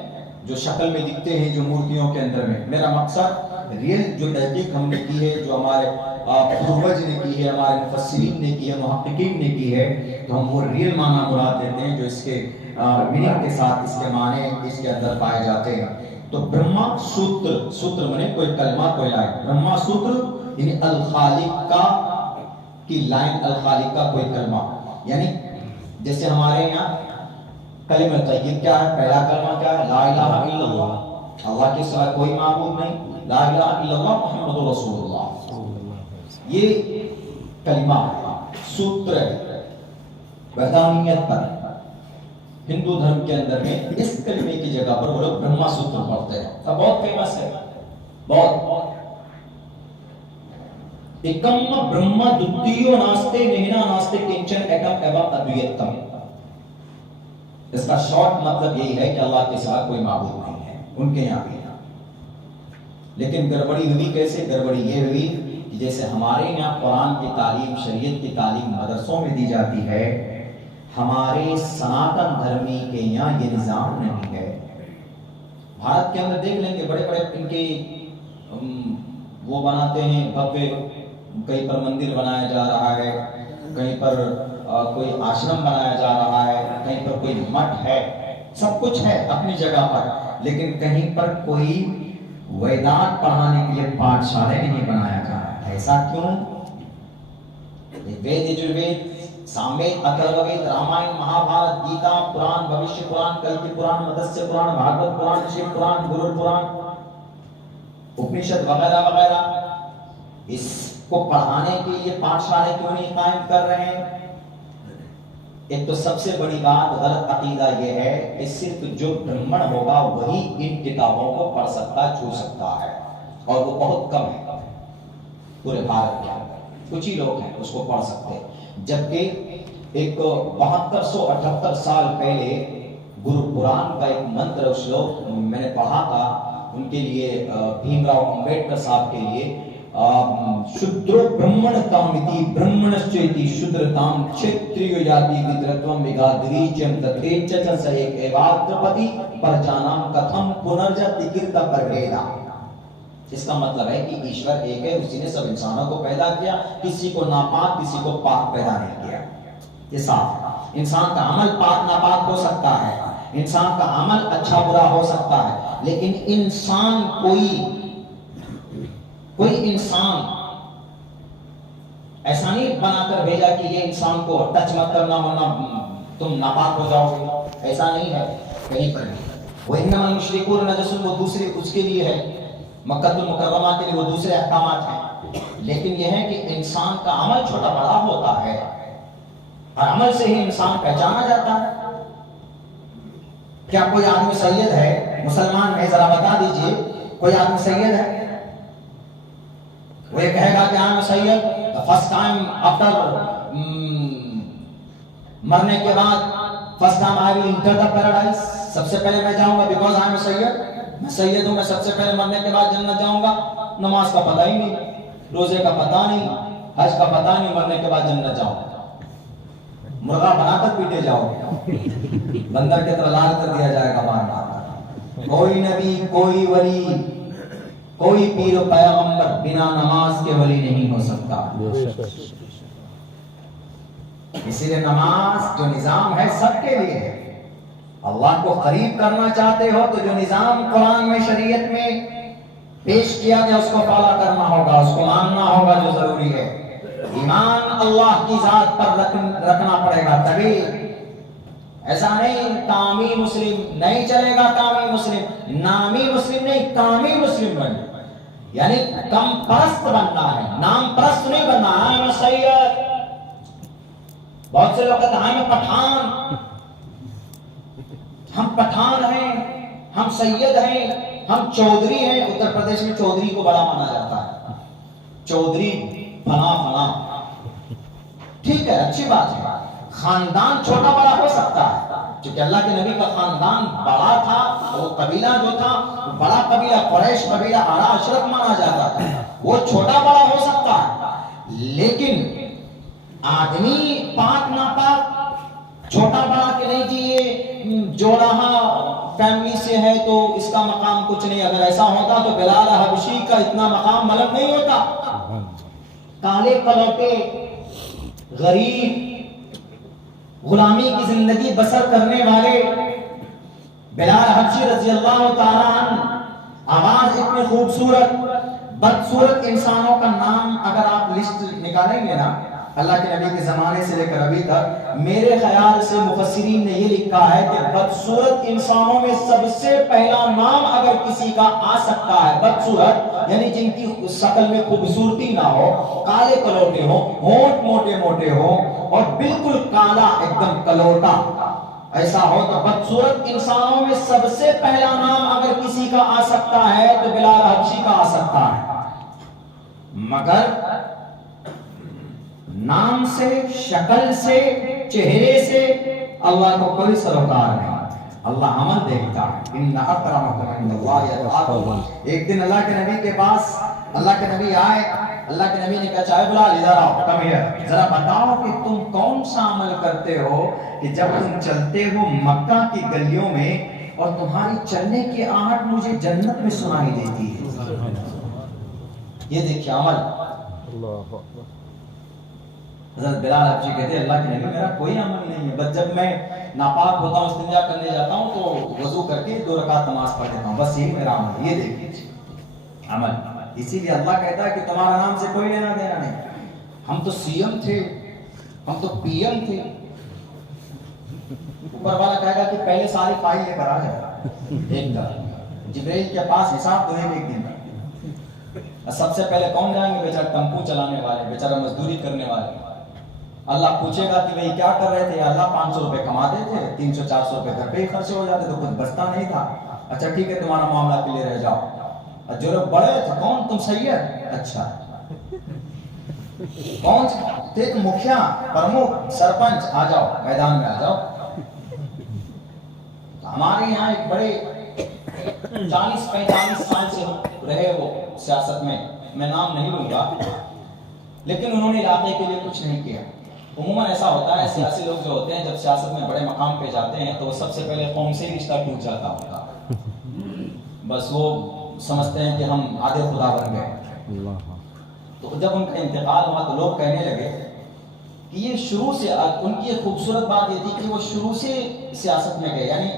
جو شکل میں دکھتے ہیں جو مورتیوں کے اندر میں۔ میرا مقصد ریل جو تحقیق ہم نے کی ہے، جو ہمارے پروج نے کی ہے، ہمارے مفسرین نے کی ہے، محققین نے کی ہے، تو ہم وہ ریل معنی مراد لیتے ہیں جو اس کے میننگ کے ساتھ اس کے معنی اس کے اندر پائے جاتے ہیں۔ تو برہما سوتر، سوتر منے کوئی کلمہ، کوئی لائن۔ برہما سوتر یعنی الخالق کا کی لائن، الخالق کا کوئی کلمہ۔ یعنی جیسے ہمارے یہاں کلمہ طیب کیا ہے؟ پہلا کلمہ کیا ہے؟ لا الہ الا اللہ، اللہ کے سوا کوئی معبود نہیں، لا الہ الا اللہ محمد رسول اللہ، یہ کلمہ ہے، سوتر ہے وحدانیت پر۔ ہندو دھرم کے اندر میں اس کلمے کی جگہ پر وہ لوگ برہما سوتر پڑھتے ہیں، تو بہت فیمس ہے، بہت۔ ایکم برہما دتیو ناستے نہنا ناستے کنچن ایکم ایوم ادویتم۔ اس کا شارٹ مطلب یہی ہے کہ اللہ کے ساتھ کوئی معبود نہیں ہے، ان کے یہاں بھی ہے۔ لیکن گڑبڑی ہوئی کیسے؟ گڑبڑی یہ ہوئی کہ جیسے ہمارے یہاں قرآن کی تعلیم، شریعت کی تعلیم مدرسوں میں دی جاتی ہے، ہمارے سناتن دھرمی کے یہاں یہ نظام نہیں ہے۔ بھارت کے اندر دیکھ لیں گے بڑے بڑے ان کے وہ بناتے ہیں بھوے، کہیں پر مندر بنایا جا رہا ہے، کہیں پر کوئی آشرم بنایا جا رہا ہے، کہیں پر کوئی مٹھ ہے، سب کچھ ہے اپنی جگہ پر، لیکن کہیں پر کوئی ویدانت پڑھانے کے لیے پاٹھ شالے نہیں بنایا جا رہا ہے۔ ایسا کیوں؟ وید یجروید، ساموید، اتھروید، رامائن، مہابھارت، گیتا، پران، بھوشیہ پران، کلکی پران، متسیہ پران، بھاگوت پران، شیو پران، گرو پران، اپنشد وغیرہ وغیرہ، اس کو پڑھانے کے لیے پاٹھ شالے کیوں نہیں قائم کر رہے ہیں؟ ایک تو سب سے بڑی بات غلط عقیدہ یہ ہے کہ صرف جو برہمن ہوگا وہی ان کتابوں کو پڑھ سکتا، چھو سکتا ہے، اور وہ بہت کم ہے پورے بھارت کے اندر، کچھ ہی لوگ ہیں اس کو پڑھ سکتے۔ جبکہ ایک 7278 سال پہلے گرو پران کا ایک منتر شلوک میں نے پڑھا تھا ان کے لیے، بھیم راؤ امبیڈکر صاحب کے لیے، شودرو برہمن تامتی برہمنشچیتی شودرتام چھتریو یاتی ودرتوم وگادریچم تتریچ چ ایک ایواگرپتی پرجانام کتھم پنرجتی کرتا پرویدا۔ اس کا مطلب ہے کہ ایشور ایک ہے، اسی نے سب انسانوں کو پیدا کیا، کسی کو ناپاک کسی کو پاک پیدا نہیں کیا۔ یہ صاف، انسان کا عمل پاک ناپاک ہو سکتا ہے، انسان کا عمل اچھا برا ہو سکتا ہے، لیکن انسان کوئی انسان ایسا نہیں بنا کر بھیجا کہ یہ انسان کو ٹچ مت کرنا ورنہ تم ناپاک ہو جاؤ گے، ایسا نہیں ہے کہیں پر بھی۔ وہ انما المشرکون نجس، وہ دوسرے اس کے لیے ہے، مکہ المکرمہ کے لیے وہ دوسرے احکامات ہیں، لیکن یہ ہے کہ انسان کا عمل چھوٹا بڑا ہوتا ہے، اور عمل سے ہی انسان پہچانا جاتا ہے۔ کیا کوئی آدمی سید ہے مسلمان میں؟ ذرا بتا دیجئے، کوئی آدمی سید ہے؟ وہ یہ کہے گا کہ I am Syed, first time after مرنے کے بعد، first time I will enter the paradise, سب سے پہلے میں جاؤں گا بیکاز آئی ایم سید، میں سید ہوں، میں سب سے پہلے مرنے کے بعد جنت جاؤں گا۔ نماز کا پتہ ہی نہیں، روزے کا پتہ نہیں، حج کا پتہ نہیں، مرنے کے بعد جنت جاؤں گا۔ مرغا بنا کر پیٹے جاؤ گے، بندر کی طرح لال کر دیا جائے گا بار بار۔ کوئی نبی، کوئی ولی، کوئی پیر و پیغمبر بنا نماز کے ولی نہیں ہو سکتا. اسی لیے نماز جو نظام ہے سب کے لیے ہے. اللہ کو قریب کرنا چاہتے ہو تو جو نظام قرآن میں شریعت میں پیش کیا گیا اس کو فالو کرنا ہوگا، اس کو ماننا ہوگا جو ضروری ہے. ایمان اللہ کی ذات پر رکھنا پڑے گا. تبھی ایسا نہیں کامی مسلم نہیں چلے گا. کامی مسلم نامی مسلم نہیں، کامی مسلم بن، یعنی کم پرست بننا ہے، نام پرست نہیں بننا. میں سید، بہت سے لوگ کہتے ہیں میں پٹھان، ہم پٹھان ہیں، ہم سید ہیں، ہم چودھری ہیں. اتر پردیش میں چودھری کو بڑا مانا جاتا ہے. چودھری فلاں فلاں، ٹھیک ہے، اچھی بات ہے. خاندان چھوٹا بڑا ہو سکتا ہے، چونکہ اللہ کے نبی کا خاندان بڑا تھا. وہ قبیلہ جو تھا بڑا قبیلہ، قریش قبیلہ اعلیٰ اشرف مانا جاتا تھا. وہ چھوٹا بڑا ہو سکتا ہے، لیکن آدمی پاک ناپاک چھوٹا بڑا کہ نہیں جی یہ جوڑا فیملی سے ہے تو اس کا مقام کچھ نہیں. اگر ایسا ہوتا تو بلال حبشی کا اتنا مقام ملک نہیں ہوتا. کالے کلوٹے غریب غلامی کی زندگی بسر کرنے والے بلال حبشی رضی اللہ تعالیٰ عنہ، آواز اتنی خوبصورت، بدصورت انسانوں کا نام اگر آپ لسٹ نکالیں گے نا اللہ کے نبی کے زمانے سے لے کر ابھی تک، میرے خیال سے مفسرین نے یہ لکھا ہے کہ بدصورت انسانوں میں سب سے پہلا نام اگر کسی کا آ سکتا ہے، بدصورت یعنی جن کی شکل میں خوبصورتی نہ ہو، کالے کلوٹے ہو، ہونٹ موٹے موٹے ہو اور بالکل کالا ایک دم کلوٹا ایسا ہو، تو بدصورت انسانوں میں سب سے پہلا نام اگر کسی کا آ سکتا ہے تو بلال حبشی کا آ سکتا ہے. مگر نام سے، شکل سے، چہرے سے اللہ کو کوئی سروکار نہیں. اللہ عمل دیکھتا ہے. ان اکرمکم عند اللہ اتقاکم. ایک دن اللہ کے نبی کے پاس اللہ کے نبی آئے. اللہ کے نبی نے کہا چاہے بلال ادھر آؤ، کم ہیئر، ذرا بتاؤ کہ تم کون سا عمل کرتے ہو کہ جب تم چلتے ہو مکہ کی گلیوں میں اور تمہاری چلنے کی آہٹ مجھے جنت میں سنائی دیتی ہے. یہ دیکھیں عمل. حضرت بلال حبشی کہتے ہیں اللہ کے نبی میرا کوئی عمل نہیں ہے، بس جب میں ناپاک ہوتا ہوں استنجا کرنے جاتا ہوں تو وضو کر کے 2 رکعت نماز پڑھ لیتا ہوں، بس یہی میرا عمل. یہ دیکھیے عمل. اسی لیے اللہ کہتا ہے کہ تمہارا نام سے کوئی لینا دینا نہیں. ہم تو سی ایم تھے، ہم تو پی ایم تھے. اوپر والا کہے گا کہ پہلے ساری فائل لے کر آ جائے ایک دن جبریل کے پاس حساب دیں گے ایک دن. سب سے پہلے کون جائیں گے؟ بیچارہ ٹمپو چلانے والے، بیچارہ مزدوری کرنے والے. اللہ پوچھے گا کہ بھئی کیا کر رہے تھے؟ اللہ 500 روپے کماتے تھے، 300-400 روپے گھر پہ ہی خرچ ہو جاتے تو کچھ بچتا نہیں تھا. اچھا ٹھیک ہے تمہارا معاملہ کلیئر رہ جاؤ. جو لوگ بڑے تھے کون؟ تم سید؟ اچھا کون تھے؟ مکھیا، پرمکھ، سرپنچ. آ جاؤ میدان میں آ جاؤ. ہمارے یہاں ایک بڑے 40-45 سال سے رہے وہ سیاست میں نام نہیں لوں گا، لیکن انہوں نے علاقے کے لیے کچھ نہیں کیا. عموماً ایسا ہوتا ہے سیاسی لوگ جو ہوتے ہیں جب سیاست میں بڑے مقام پہ جاتے ہیں تو وہ سب سے پہلے قوم سے ہی رشتہ ٹوٹ جاتا ہوتا. بس وہ سمجھتے ہیں کہ ہم آدھے خدا بن گئے. تو جب ان کا انتقال ہوا تو لوگ کہنے لگے کہ یہ شروع سے، ان کی ایک خوبصورت بات یہ تھی کہ وہ شروع سے سیاست میں گئے، یعنی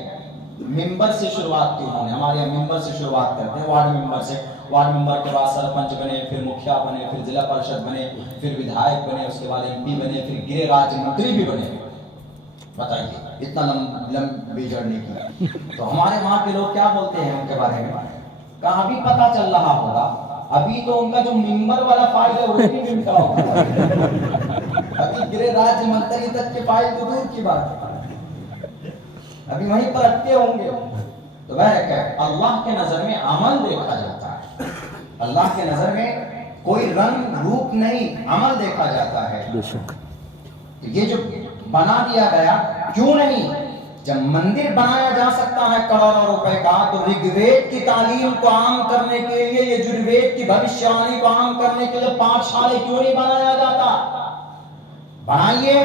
ممبر سے شروعات کی انہوں نے. ہمارے یہاں ممبر سے شروعات کرتے ہیں، وارڈ ممبر سے. وارڈ ممبر کے بعد سرپنچ بنے، پھر مکھیا بنے، پھر ضلع پرشد بنے، پھر ودھائک بنے، اس کے بعد ایم پی بنے، پھر گرہ راج منتری بھی بنے. بتائیے اتنا لمبی جرنی کی. تو ہمارے وہاں کے لوگ کیا بولتے ہیں ان کے بارے میں؟ کہاں ابھی پتہ چل رہا ہوگا، ابھی تو ان کا جو ممبر والا فائل ہے وہ نہیں ملتا ہوگا. ابھی گرہ راج منتری تک کے فائل تو دور کی بات ہے، ابھی وہیں پر اٹکے ہوں گے. تو اللہ کے نظر میں عمل دیکھا جاتا ہے. اللہ کے نظر میں کوئی رنگ روپ نہیں، عمل دیکھا جاتا ہے. یہ جو بنا دیا گیا کیوں نہیں؟ جب مندر بنایا جا سکتا ہے کروڑوں روپے کا تو رگ وید کی تعلیم کو عام کرنے کے لیے، یجروید کی بھوشیوانی کو عام کرنے کے لیے 5 شالے کیوں نہیں بنایا جاتا؟ بنائیے.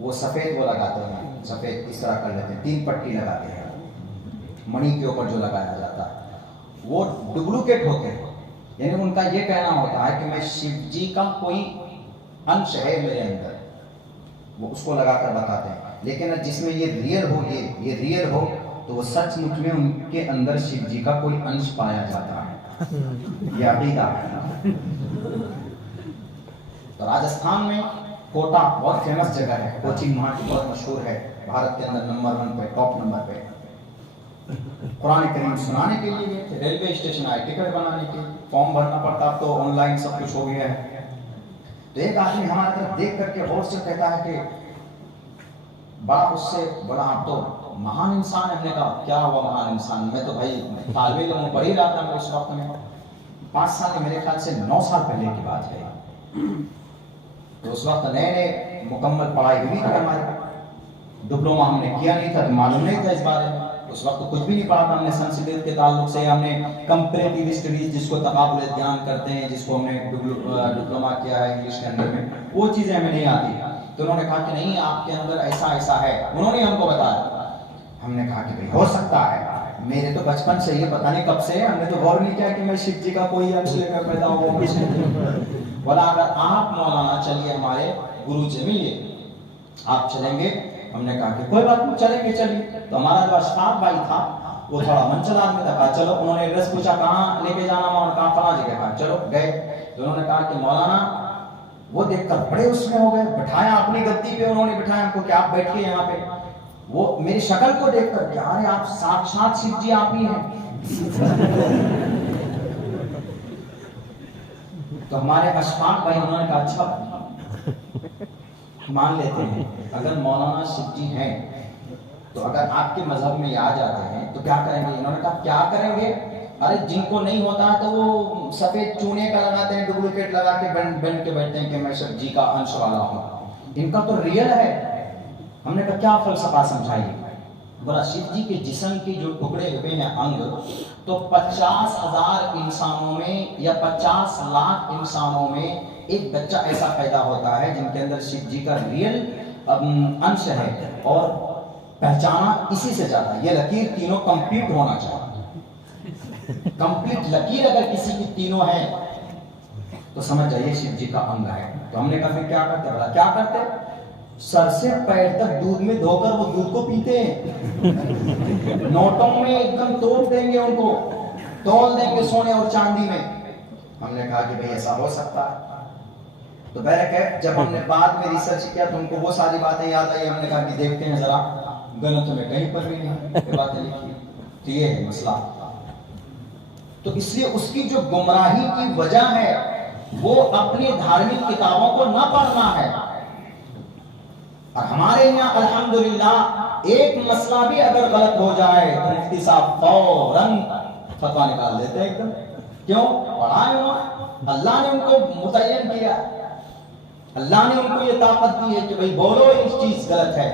وہ سفید وہ لگاتے ہیں، سفید اس طرح کر لیتے ہیں، 3 پٹی لگاتے ہیں منی کے اوپر جو لگایا جاتا ہے، وہ ڈپلیکیٹ ہوتے ہیں. یعنی ان کا یہ کہنا ہوتا ہے کہ میں شیو جی کا کوئی انش ہے میرے اندر، وہ اس کو لگا کر بتاتے ہیں. لیکن جس میں یہ ریئل ہو، یہ ریئل ہو تو وہ سچ مچ میں ان کے اندر شیو جی کا کوئی انش پایا جاتا ہے. یہ عقیدہ ہے. تو راجستھان میں کوٹا بہت فیمس جگہ ہے، کوچنگ وہاں کی بہت مشہور ہے، بھارت کے اندر نمبر 1 پہ، ٹاپ نمبر پہ. قرآن کریم سنانے کے لیے گئے تھے، ریلوے اسٹیشن آئے ٹکٹ بنانے کے لیے، فارم بھرنا پڑتا، اب تو آن لائن سب کچھ ہو گیا ہے. تو ایک آدمی ہمارے طرف دیکھ کر کے غور سے کہتا ہے کہ بڑا اس سے بڑا آپ تو مہان انسان ہے. ہم نے کہا کیا ہوا مہان انسان؟ میں تو بھائی طالب علم پڑھ ہی رہا تھا میں اس وقت میں، 5 سال میرے خیال سے 9 سال پہلے کی بات ہے. تو اس وقت نئے مکمل پڑھائی ہوئی تھی ہماری، ڈپلوما ہم نے کیا نہیں تھا، معلوم نہیں تھا اس بارے میں. اس وقت کچھ بھی نہیں پڑھا تھا ہم نے سنسکرت کے تعلق سے. ہم نے کمپیریٹیو اسٹڈیز جس کو تقابل دھیان کہتے ہیں، جس کو ہم نے ڈپلوما کیا ہے انگلش کے اندر میں، وہ چیزیں ہمیں نہیں آتی. تو انہوں نے کہا کہ نہیں آپ کے اندر ایسا ایسا ہے، انہوں نے ہم کو بتایا. ہم نے کہا کہ بھئی ہو سکتا ہے، میرے تو بچپن سے یہ پتہ نہیں کب سے ہم نے تو غور نہیں کیا کہ میں شیو جی کا کوئی انش لے کر پیدا ہوا ہوں. بولا اگر آپ مولانا چلیے ہمارے گرو سے ملیے، آپ چلیں گے؟ ہم نے کہا کہ کوئی بات نہیں چلیں گے چلیے. تو ہمارا جو اشفاق بھائی تھا وہ تھوڑا منچل آدمی تھا، کہا چلو. انہوں نے ایڈریس پوچھا کہاں لے کے جانا، انہوں نے کہا فلاں جگہ. کہا چلو گئے. تو انہوں نے کہا کہ مولانا، وہ دیکھ کر بڑے اس میں ہو گئے، بٹھایا اپنی گدی پہ، انہوں نے بٹھایا ہم کو کہ آپ بیٹھیے یہاں پہ. وہ میری شکل کو دیکھ کر کہ ارے آپ ساتھ شیو جی آپ ہی ہیں. تو ہمارے اشفاق بھائی انہوں نے کہا اچھا مان لیتے ہیں اگر مولانا شیو جی ہیں تو اگر آپ کے مذہب میں یہ آ جاتے ہیں تو کیا کریں گے؟ انہوں نے کہا کیا کریں گے؟ ارے جن کو نہیں ہوتا ہے تو وہ سفید چونے کا لگاتے ہیں، ڈپلیکیٹ لگا کے بن کے بیٹھتے ہیں کہ میں شیو جی کا انش والا ہوں. ان کا تو ریئل ہے. ہم نے کہا کیا فلسفہ سمجھائیے؟ بولا شیو جی کے جسم کے جو ٹکڑے ہوئے ہیں انگ، تو 50,000 انسانوں میں یا 50 لاکھ انسانوں میں ایک بچہ ایسا پیدا ہوتا ہے جن کے اندر شیو جی کا ریئل انش ہے، اور پہچانا اسی سے جاتا ہے. یہ لکیر تینوں کمپلیٹ ہونا چاہیے. کمپلیٹ لکیر اگر کسی کی تینوں ہے تو سمجھ جائیے شیو جی کا انگ ہے. تو ہم نے کہا پھر کیا کرتے؟ بولا کیا کرتے؟ سر سے پیر تک دودھ میں دھو کر وہ دودھ کو پیتے ہیں، نوٹوں میں ایک دم توڑ دیں گے، ان کو تول دیں گے سونے اور چاندی میں. ہم نے کہا کہ بھئی ایسا ہو سکتا ہے. تو بہرکیف جب ہم نے بعد میں ریسرچ کیا تو ان کو وہ ساری باتیں یاد آئی. ہم نے کہا کہ دیکھتے ہیں ذرا گنت میں کہیں پر بھی نہیں یہ باتیں لکھی. تو یہ ہے مسئلہ. تو اس لیے اس کی جو گمراہی کی وجہ ہے وہ اپنی دھارمک کتابوں کو نہ پڑھنا ہے. اور ہمارے یہاں الحمدللہ ایک مسئلہ بھی اگر غلط ہو جائے تو مفتی صاحب فوراً فتویٰ نکال دیتے ہیں ایک دم. کیوں؟ پڑھائے ہوا، اللہ نے ان کو متعین کیا، اللہ نے ان کو یہ طاقت دی ہے کہ بھئی بولو یہ چیز غلط ہے.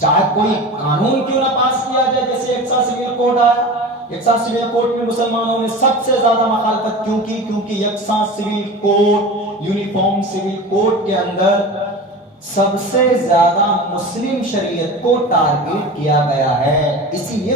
چاہے کوئی قانون کیوں نہ پاس کیا جائے، جیسے ایکسا سول کوڈ آیا. یکساں سول کوڈ میں مسلمانوں نے سب سے زیادہ مخالفت کیوں کی؟ کیونکہ یکساں civil code, uniform civil code کے اندر سب سے زیادہ مسلم شریعت کو ٹارگیٹ کیا گیا ہے، اسی لیے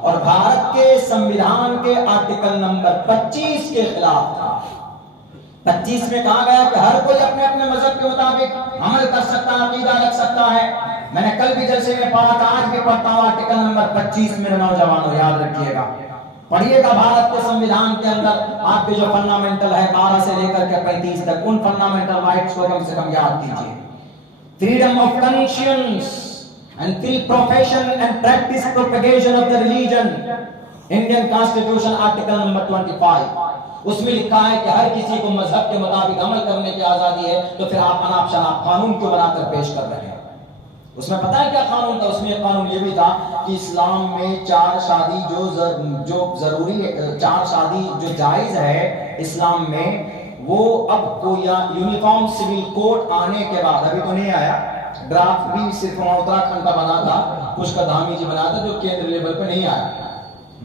اور بھارت کے سمویدھان کے آرٹیکل نمبر 25 کے خلاف تھا. 25 میں کہا گیا کہ ہر کوئی اپنے اپنے مذہب کے مطابق عمل کر سکتا ہے، عقیدہ رکھ سکتا ہے. میں نے کل بھی جلسے میں پڑھا تھا، آج بھی پڑھتا ہوں آرٹیکل نمبر 25. میرے نوجوانوں یاد رکھیے گا، پڑھیے گا. بھارت کے سمویدھان کے اندر آپ کے جو فنڈامنٹل ہے 12 سے لے کر کے 35 تک، ان فنڈامنٹل رائٹس کو کم سے کم یاد کیجیے. Freedom of conscience and free profession and practice propagation of the religion. Indian Constitution article number 25. اس میں لکھا ہے کہ ہر کسی کو مذہب کے مطابق عمل کرنے کی آزادی ہے. تو پھر آپ اناپ شناپ قانون کیوں بنا کر پیش کر رہے ہیں؟ اس میں پتہ ہے کیا قانون تھا؟ اس میں قانون یہ بھی تھا کہ اسلام میں 4 شادی جو ضروری ہے، 4 شادی جو جائز ہے اسلام میں، وہ اب کوئی یونیفارم سول کوڈ آنے کے بعد، ابھی تو نہیں آیا، ڈرافٹ بھی صرف اتراکھنڈ کا بنا تھا، کچھ کا دھامی جی بنا تھا، جو کیندر لیول پہ نہیں آیا.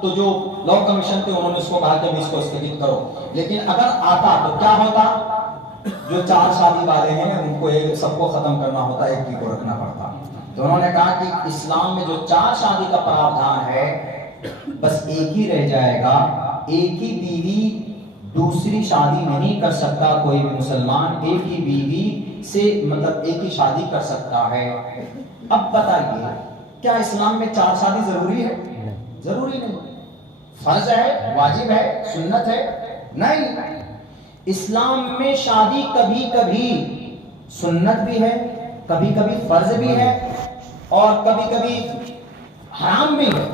تو جو لا کمیشن تھے انہوں نے اس کو کہا کہ اس کو استھگت کرو. لیکن اگر آتا تو کیا ہوتا؟ جو 4 شادی والے ہیں ان کو سب کو ختم کرنا ہوتا، ایک ہی کو رکھنا پڑتا۔ تو انہوں نے کہا کہ اسلام میں جو 4 شادی کا پراودھان ہے بس ایک ہی رہ جائے گا، ایک ہی بیوی دوسری شادی نہیں کر سکتا، کوئی بھی مسلمان ایک ہی بیوی سے مطلب ایک ہی شادی کر سکتا ہے۔ اب بتائیے کیا اسلام میں 4 شادی ضروری ہے؟ ضروری نہیں۔ فرض ہے، واجب ہے، سنت ہے؟ نہیں، اسلام میں شادی کبھی کبھی سنت بھی ہے، کبھی کبھی فرض بھی ہے، اور کبھی کبھی حرام بھی ہے۔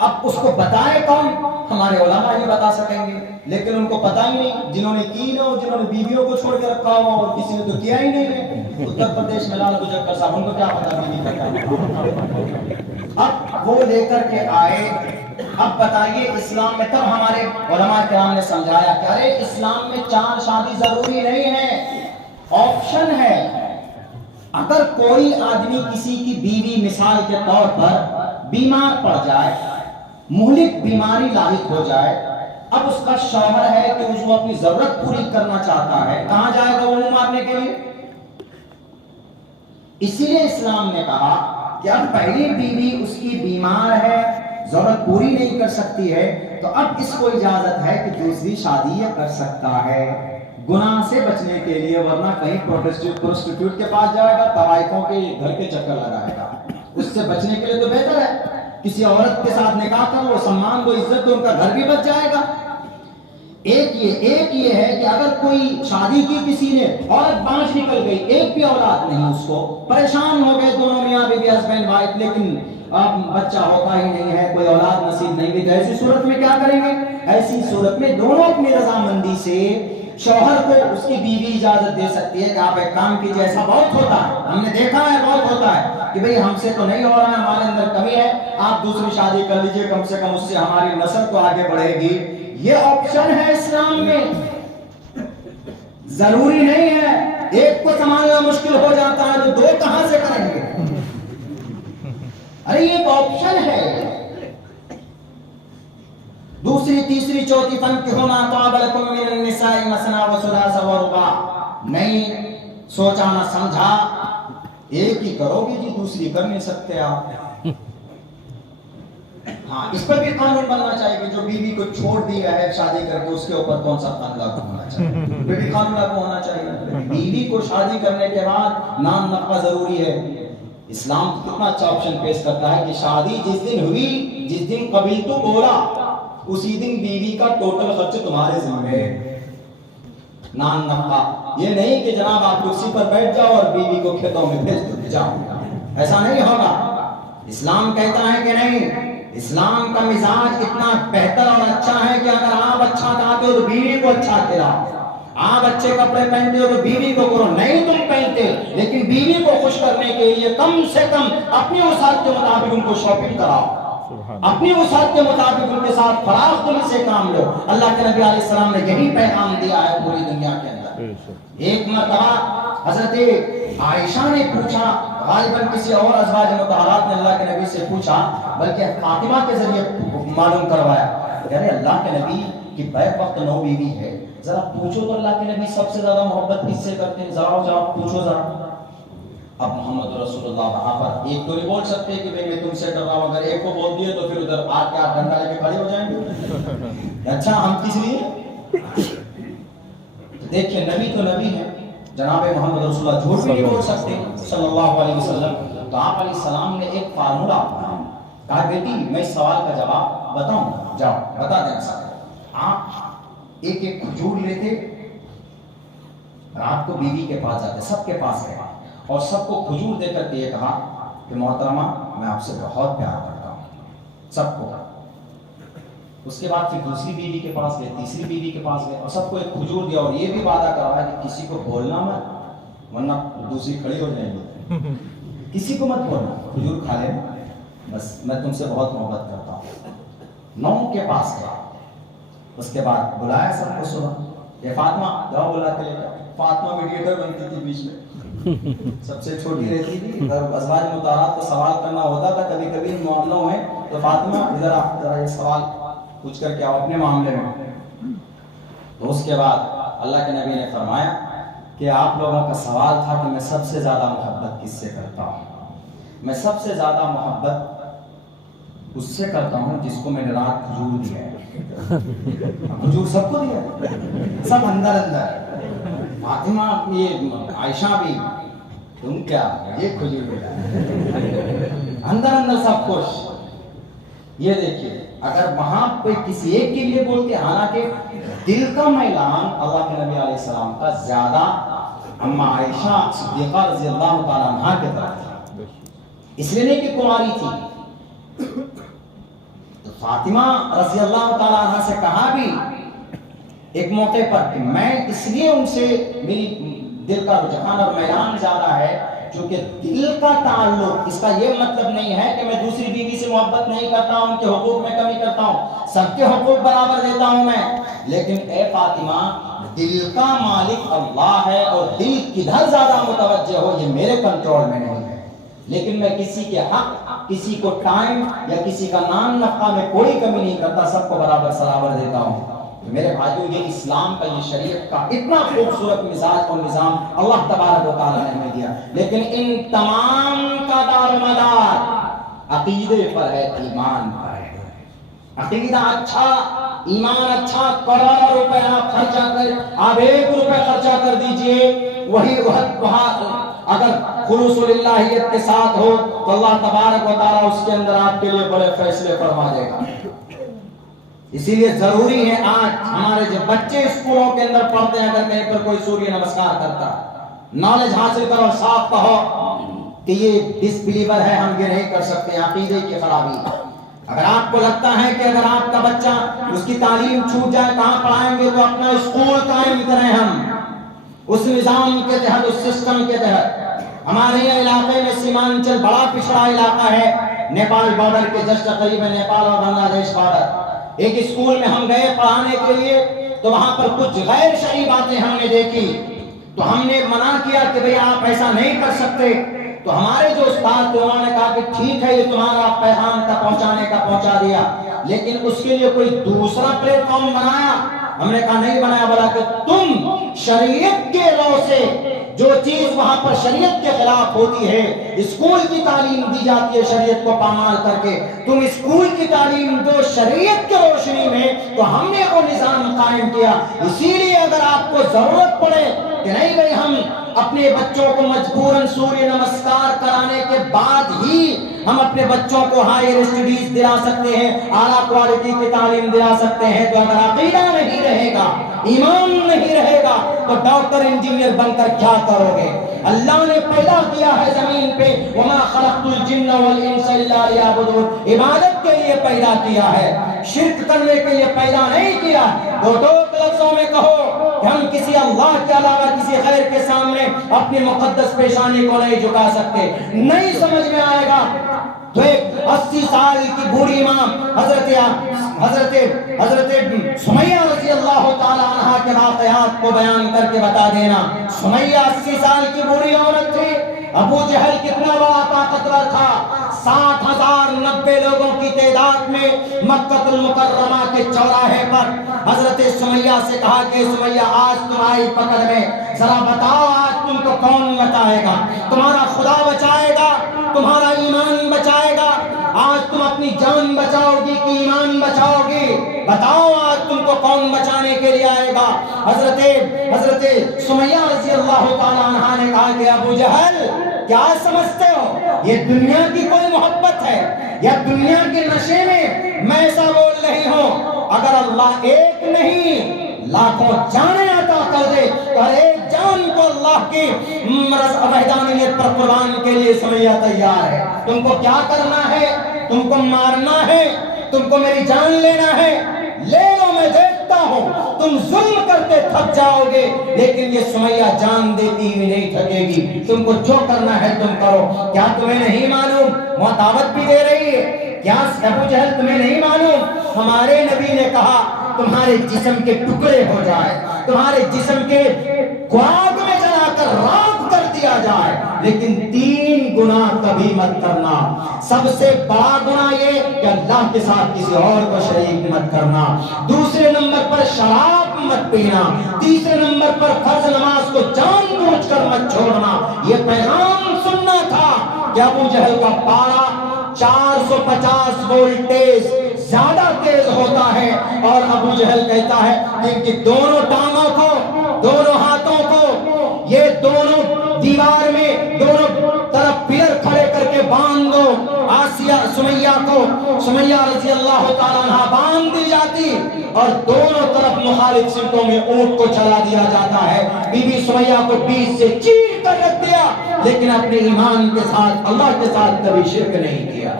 اب اس کو بتائے کون؟ ہمارے علماء ہی بتا سکیں گے، لیکن ان کو پتہ ہی نہیں، جنہوں نے کی نہ ہو، جنہوں نے بیویوں کو چھوڑ کے رکھا ہوا اور کسی نے تو کیا ہی نہیں ہے۔ اتر پردیش میں لال گجر صاحب، ان کو کیا پتا بیوی کا کیا۔ اب وہ لے کر کے آئے، اب بتائیے اسلام میں، تب ہمارے علماء کرام نے سمجھایا کہ ارے اسلام میں 4 شادی ضروری نہیں ہے، آپشن ہے۔ اگر کوئی آدمی کسی کی بیوی مثال کے طور پر بیمار پڑ جائے، مہلک بیماری لاحق ہو جائے، اب اس کا شوہر ہے کہ اس کو اپنی ضرورت پوری کرنا چاہتا ہے، کہاں جائے گا وہ منہ مارنے کے لیے؟ اسی لیے اسلام نے کہا کہ اب پہلی بیوی اس کی بیمار ہے، ضرورت پوری نہیں کر سکتی ہے، تو اب اس کو اجازت ہے کہ دوسری شادی یہ کر سکتا ہے، گناہ سے بچنے کے لیے، ورنہ کہیں پروسٹیٹیوٹ کے پاس جائے گا، طوائفوں کے گھر کے چکر لگائے گا۔ اس سے بچنے کے لیے تو بہتر ہے کسی عورت کے ساتھ نکاح کر لو، سمان دو، عزت دو، ان کا گھر بھی بچ جائے گا۔ ایک یہ ہے کہ اگر کوئی شادی کی کسی نے، عورت بانجھ نکل گئی، ایک بھی اولاد نہیں، اس کو پریشان ہو گئے دونوں میاں بیوی، ہسبینڈ وائف، لیکن اب بچہ ہوتا ہی نہیں ہے، کوئی اولاد نصیب نہیں ہوئی، تو ایسی صورت میں کیا کریں گے؟ ایسی صورت میں دونوں اپنی رضامندی سے شوہر کو اس کی بیوی اجازت دے سکتی ہے کہ آپ ایک کام کیجیے، ایسا بہت ہوتا ہے، ہم نے دیکھا ہے، بہت ہوتا ہے کہ بھئی ہم سے تو نہیں ہو رہا ہے، ہمارے اندر کمی ہے، آپ دوسری شادی کر لیجئے، کم سے کم اس سے ہماری نسل تو آگے بڑھے گی۔ یہ آپشن ہے اسلام میں، ضروری نہیں ہے۔ ایک کو سنبھالنا مشکل ہو جاتا ہے تو 2 کہاں سے کریں گے؟ ارے یہ آپشن ہے۔ دوسری، تیسری، چوتھی، فانکحوا ما طاب لکم من النساء مثنی وثلاث ورباع، نہیں سوچا نہ سمجھا، ایک ہی کرو گی جی، دوسری کر نہیں سکتے آپ۔ ہاں، اس پر بھی قانون بننا چاہیے کہ جو بیوی کو چھوڑ دیا ہے شادی کر کے، اس کے اوپر کون سا قانون لاگو ہونا چاہیے، اس پر بھی قانون لاگو ہونا چاہیے۔ بیوی کو شادی کرنے کے بعد نام نقہ ضروری ہے۔ اسلام کتنا اچھا آپشن پیش کرتا ہے کہ شادی جس دن ہوئی، جس دن قبیل تو بولا، اسی دن بیوی کا ٹوٹل خرچ تمہارے ذمہ ہے، نام نقہ۔ یہ نہیں کہ جناب آپ کرسی پر بیٹھ جاؤ اور بیوی کو کھیتوں میں بھیج دو جاؤ، ایسا نہیں ہوگا۔ اسلام کہتا ہے کہ نہیں، اسلام کا مزاج اتنا بہتر اور اچھا ہے کہ اگر آپ اچھا کھاتے ہو تو بیوی کو اچھا کھلاؤ، آپ اچھے کپڑے پہنتے ہو تو بیوی کو کرو، نہیں تم پہنتے لیکن بیوی کو خوش کرنے کے لیے کم سے کم اپنی وسعت کے مطابق ان کو شاپنگ کراؤ، اپنی وسعت کے مطابق ان کے ساتھ فراخ دلی سے کام لو۔ اللہ کے نبی علیہ السلام نے یہی پیغام دیا ہے پوری دنیا کے اندر۔ ایک مرتبہ حضرت عائشہ نے پوچھا، غالباً کسی اور ازواج مطہرات نے اللہ کے نبی سے پوچھا، بلکہ فاطمہ کے ذریعے معلوم کروایا، یعنی اللہ کے نبی کی بیک وقت 9 بیوی ہے، ذرا پوچھو تو اللہ کے نبی سب سے زیادہ محبت کس سے کرتے ہیں، ذرا جاؤ پوچھو ذرا۔ اب محمد رسول اللہ وہاں پر ایک تو نہیں بول سکتے کہ میں تم سے ڈر رہا ہوں، اگر ایک کو بول دیے تو پھر ادھر آ کے آپ ڈنڈا لے کے کھڑے ہو جائیں گے، اچھا ہم کس لیے؟ دیکھیں نبی تو نبی ہے، جناب محمد رسول اللہ جھوٹ بھی نہیں بول سکتے صلی اللہ علیہ وسلم۔ تو آپ علیہ السلام نے ایک فارمولا کہا، بیٹی میں اس سوال کا جواب بتاؤں، جاؤ بتا دیں سب۔ آپ ایک ایک کھجور لیتے، رات کو بیوی کے پاس جاتے، سب کے پاس گئے اور سب کو کھجور دے کر کے یہ کہا کہ محترمہ میں آپ سے بہت پیار کرتا ہوں، سب کو۔ اس کے بعد پھر دوسری بیوی کے پاس گئے، تیسری بیوی کے پاس گئے اور سب کو ایک کھجور دیا اور یہ بھی وعدہ کروایا کہ کسی کو بولنا مت، ورنہ دوسری کھڑی ہو جائیں گی، کسی کو مت بولنا، کھجور کھا لینا، بس میں تم سے بہت محبت کرتا ہوں۔ 9 کے پاس گیا، اس کے بعد بلایا سب کو صبح، یہ فاطمہ جاؤ بلا کے لے جاؤ۔ فاطمہ میڈیٹر بنتی تھی بیچ میں، سب سے چھوٹی رہتی تھی، اگر ازواج مطہرات کو سوال کرنا ہوتا تھا کبھی کبھی ان معاملوں میں تو فاطمہ ذرا یہ سوال پوچھ کر کے آؤ اپنے معاملے میں۔ تو اس کے بعد اللہ کے نبی نے فرمایا کہ آپ لوگوں کا سوال تھا کہ میں سب سے زیادہ محبت کس سے کرتا ہوں؟ میں سب سے زیادہ محبت اس سے کرتا ہوں جس کو میں نے رات کھجور دیا ہے. کھجور سب کو دیا ہے، سب اندر اندر. فاطمہ یہ عائشہ بھی، تم کیا یہ کھجور ملا اندر اندر سب خوش. یہ دیکھیے اگر وہاں پہ کسی ایک کے لیے بولتے، حالانکہ دل کا میلان اللہ کے نبی علیہ السلام کا زیادہ اما عائشہ صدیقہ رضی اللہ تعالیٰ عنہ کے طرف تھا، اس لیے نہیں کہ کنواری تھی. تو فاطمہ رضی اللہ تعالیٰ عنہ سے کہا بھی ایک موقع پر کہ میں اس لیے ان سے میری دل کا رجحان اور میلان زیادہ ہے کیونکہ دل کا تعلق. اس کا یہ مطلب نہیں ہے کہ میں دوسری بیوی سے محبت نہیں کرتا ہوں، ان کے حقوق میں کمی کرتا ہوں، سب کے حقوق برابر دیتا ہوں میں. لیکن اے فاطمہ، دل کا مالک اللہ ہے اور دل کدھر زیادہ متوجہ ہو یہ میرے کنٹرول میں نہیں ہے. لیکن میں کسی کے حق، کسی کو ٹائم یا کسی کا نام نفقہ میں کوئی کمی نہیں کرتا، سب کو برابر سرابر دیتا ہوں. میرے بھائیو، یہ اسلام کا، یہ شریعت کا اتنا خوبصورت مزاج اور نظام اللہ تبارک و تعالیٰ نے ہمیں دیا. لیکن ان تمام کا دار و مدار عقیدے پر ہے، ایمان پر ہے. عقیدہ اچھا، ایمان اچھا، کروڑوں روپے آپ خرچہ کر، آپ 1 روپے خرچہ کر دیجئے، وہی وہاں اگر خلوص للہیت کے ساتھ ہو تو اللہ تبارک و تعالیٰ اس کے اندر آپ کے لیے بڑے فیصلے فرما دے گا. اسی لیے ضروری ہے آج ہمارے جو بچے اسکولوں کے اندر پڑھتے ہیں، اگر کہیں پر کوئی سوریہ نمسکار کرتا، نالج حاصل کرو، صاف کہو کہ یہ ڈس بلیور ہے، ہم یہ نہیں کر سکتے، عقیدے کی خرابی. اگر آپ کو لگتا ہے کہ اگر آپ کا بچہ اس کی تعلیم چھوٹ جائے کہاں پڑھائیں گے، تو اپنا اسکول قائم کریں ہم اس نظام کے تحت، اس سسٹم کے تحت. ہمارے یہ علاقے میں سیمانچل بڑا پچھڑا علاقہ ہے، نیپال بارڈر کے جسٹ قریب ہے، نیپال اور بنگلہ دیش بارڈر. ایک اسکول میں ہم گئے پڑھانے کے لیے تو وہاں پر کچھ غیر شرعی باتیں ہم نے دیکھی تو ہم نے منع کیا کہ بھئی آپ ایسا نہیں کر سکتے. تو ہمارے جو استاد تھے انہوں نے کہا کہ ٹھیک ہے، یہ تمہارا پیغام کا پہنچانے کا پہنچا دیا، لیکن اس کے لیے کوئی دوسرا پلیٹ فارم بنایا؟ ہم نے کہا نہیں بنایا، بولا کہ تم شریعت کے رو سے جو چیز وہاں پر شریعت کے خلاف ہوتی ہے، اسکول کی تعلیم دی جاتی ہے شریعت کو پامال کر کے، تم اسکول کی تعلیم دو شریعت کے روشنی میں. تو ہم نے وہ نظام قائم کیا. اسی لیے اگر آپ کو ضرورت پڑے کہ نہیں بھئی ہم اپنے بچوں کو مجبوراً سوریہ نمسکار کرانے کے بعد ہی ہم اپنے بچوں کو ہائر اسٹڈیز دلا سکتے ہیں، اعلیٰ کوالٹی کی تعلیم دلا سکتے ہیں، تو اگر عقیدہ نہیں رہے گا، ایمان نہیں رہے گا، تو ڈاکٹر انجینئر بن کر کیا کرو گے؟ اللہ نے پیدا کیا ہے زمین پہ، وَمَا خَلَقْتُ الْجِنَّ وَالْإِنسَ إِلَّا لِيَعْبُدُونِ، عبادت کے لیے پیدا کیا ہے، شرک کرنے کے لیے پیدا نہیں کیا. دو لفظوں میں کہو کہ ہم کسی اللہ کے علاوہ کسی غیر کے سامنے اپنی مقدس پیشانی کو نہیں جھکا سکتے. نہیں سمجھ میں آئے گا تو ایک 80 سال کی بوڑھی ماں حضرت سمیہ رضی اللہ تعالی عنہ کے واقعات کو بیان کر کے بتا دینا. سمیہ 80 سال کی بوڑھی عورت تھی. ابو جہل کتنا بڑا طاقتور تھا، 60,000 90 لوگوں کی تعداد میں مکہ المکرمہ کے چوراہے پر حضرت سمیہ سے کہا کہ سمیہ آج تمہاری پکڑ میں، ذرا بتاؤ آج تم کو کون بچائے گا؟ تمہارا خدا بچائے گا؟ تمہارا ایمان بچائے گا؟ آج تم اپنی جان بچاؤ گی کہ ایمان بچاؤ گی؟ بتاؤ آج تم کو کون بچانے کے لیے آئے گا؟ حضرت سمیہ رضی اللہ تعالی عنہ نے کہا کہ ابو جہل کیا سمجھتے ہو یہ دنیا کی کوئی محبت ہے یا دنیا کے نشے میں ایسا بول رہی ہوں؟ اگر اللہ ایک نہیں لاکھوں جانیں عطا کر دے تو ہر ایک جان کو اللہ کی وحدانیت پر قربان کے لیے سمیہ تیار ہے. تم کو کیا کرنا ہے؟ تم کو مارنا ہے؟ تم کو میری جان لینا ہے؟ لے لو، میں دیکھتا ہوں. تم ظلم کرتے تھک جاؤ گے لیکن یہ سمیہ جان دیتی ہوئی نہیں تھکے گی. تم کو جو کرنا ہے تم کرو. کیا تمہیں نہیں معلوم وہ دعوت بھی دے رہی ہے؟ کیا ابو جہل تمہیں نہیں معلوم ہمارے نبی نے کہا تمہارے جسم کے ٹکڑے ہو جائے، تمہارے جسم کے آگ میں جلا کر راکھ کر دیا جائے، لیکن 3 گناہ کبھی مت کرنا. سب سے بڑا گناہ یہ کہ اللہ کے ساتھ کسی اور کو شریک مت کرنا. دوسرے نمبر پر شراب شراب مت پینا، تیسرے نمبر پر فرض نماز کو جان بوجھ کر مت چھوڑنا۔ یہ پیغام سننا تھا کہ ابو جہل کا پارا 450 وولٹیج زیادہ تیز ہوتا ہے، اور ابو جہل کہتا ہے کہ ان کی دونوں ٹانگوں کو، دونوں ہاتھوں کو یہ دونوں دیوار میں دونوں طرف پلر کھڑے کر کے باندھ دو۔ آسیہ سمیہ رضی اللہ تعالیٰ عنہ باندھ دی جاتی اور دونوں طرف مخالف سمتوں میں اونٹ کو چلا دیا جاتا ہے۔ بی بی سمیہ کو بیچ سے چیر کر رکھ دیا، لیکن اپنے ایمان کے ساتھ اللہ کے ساتھ کبھی شرک نہیں کیا۔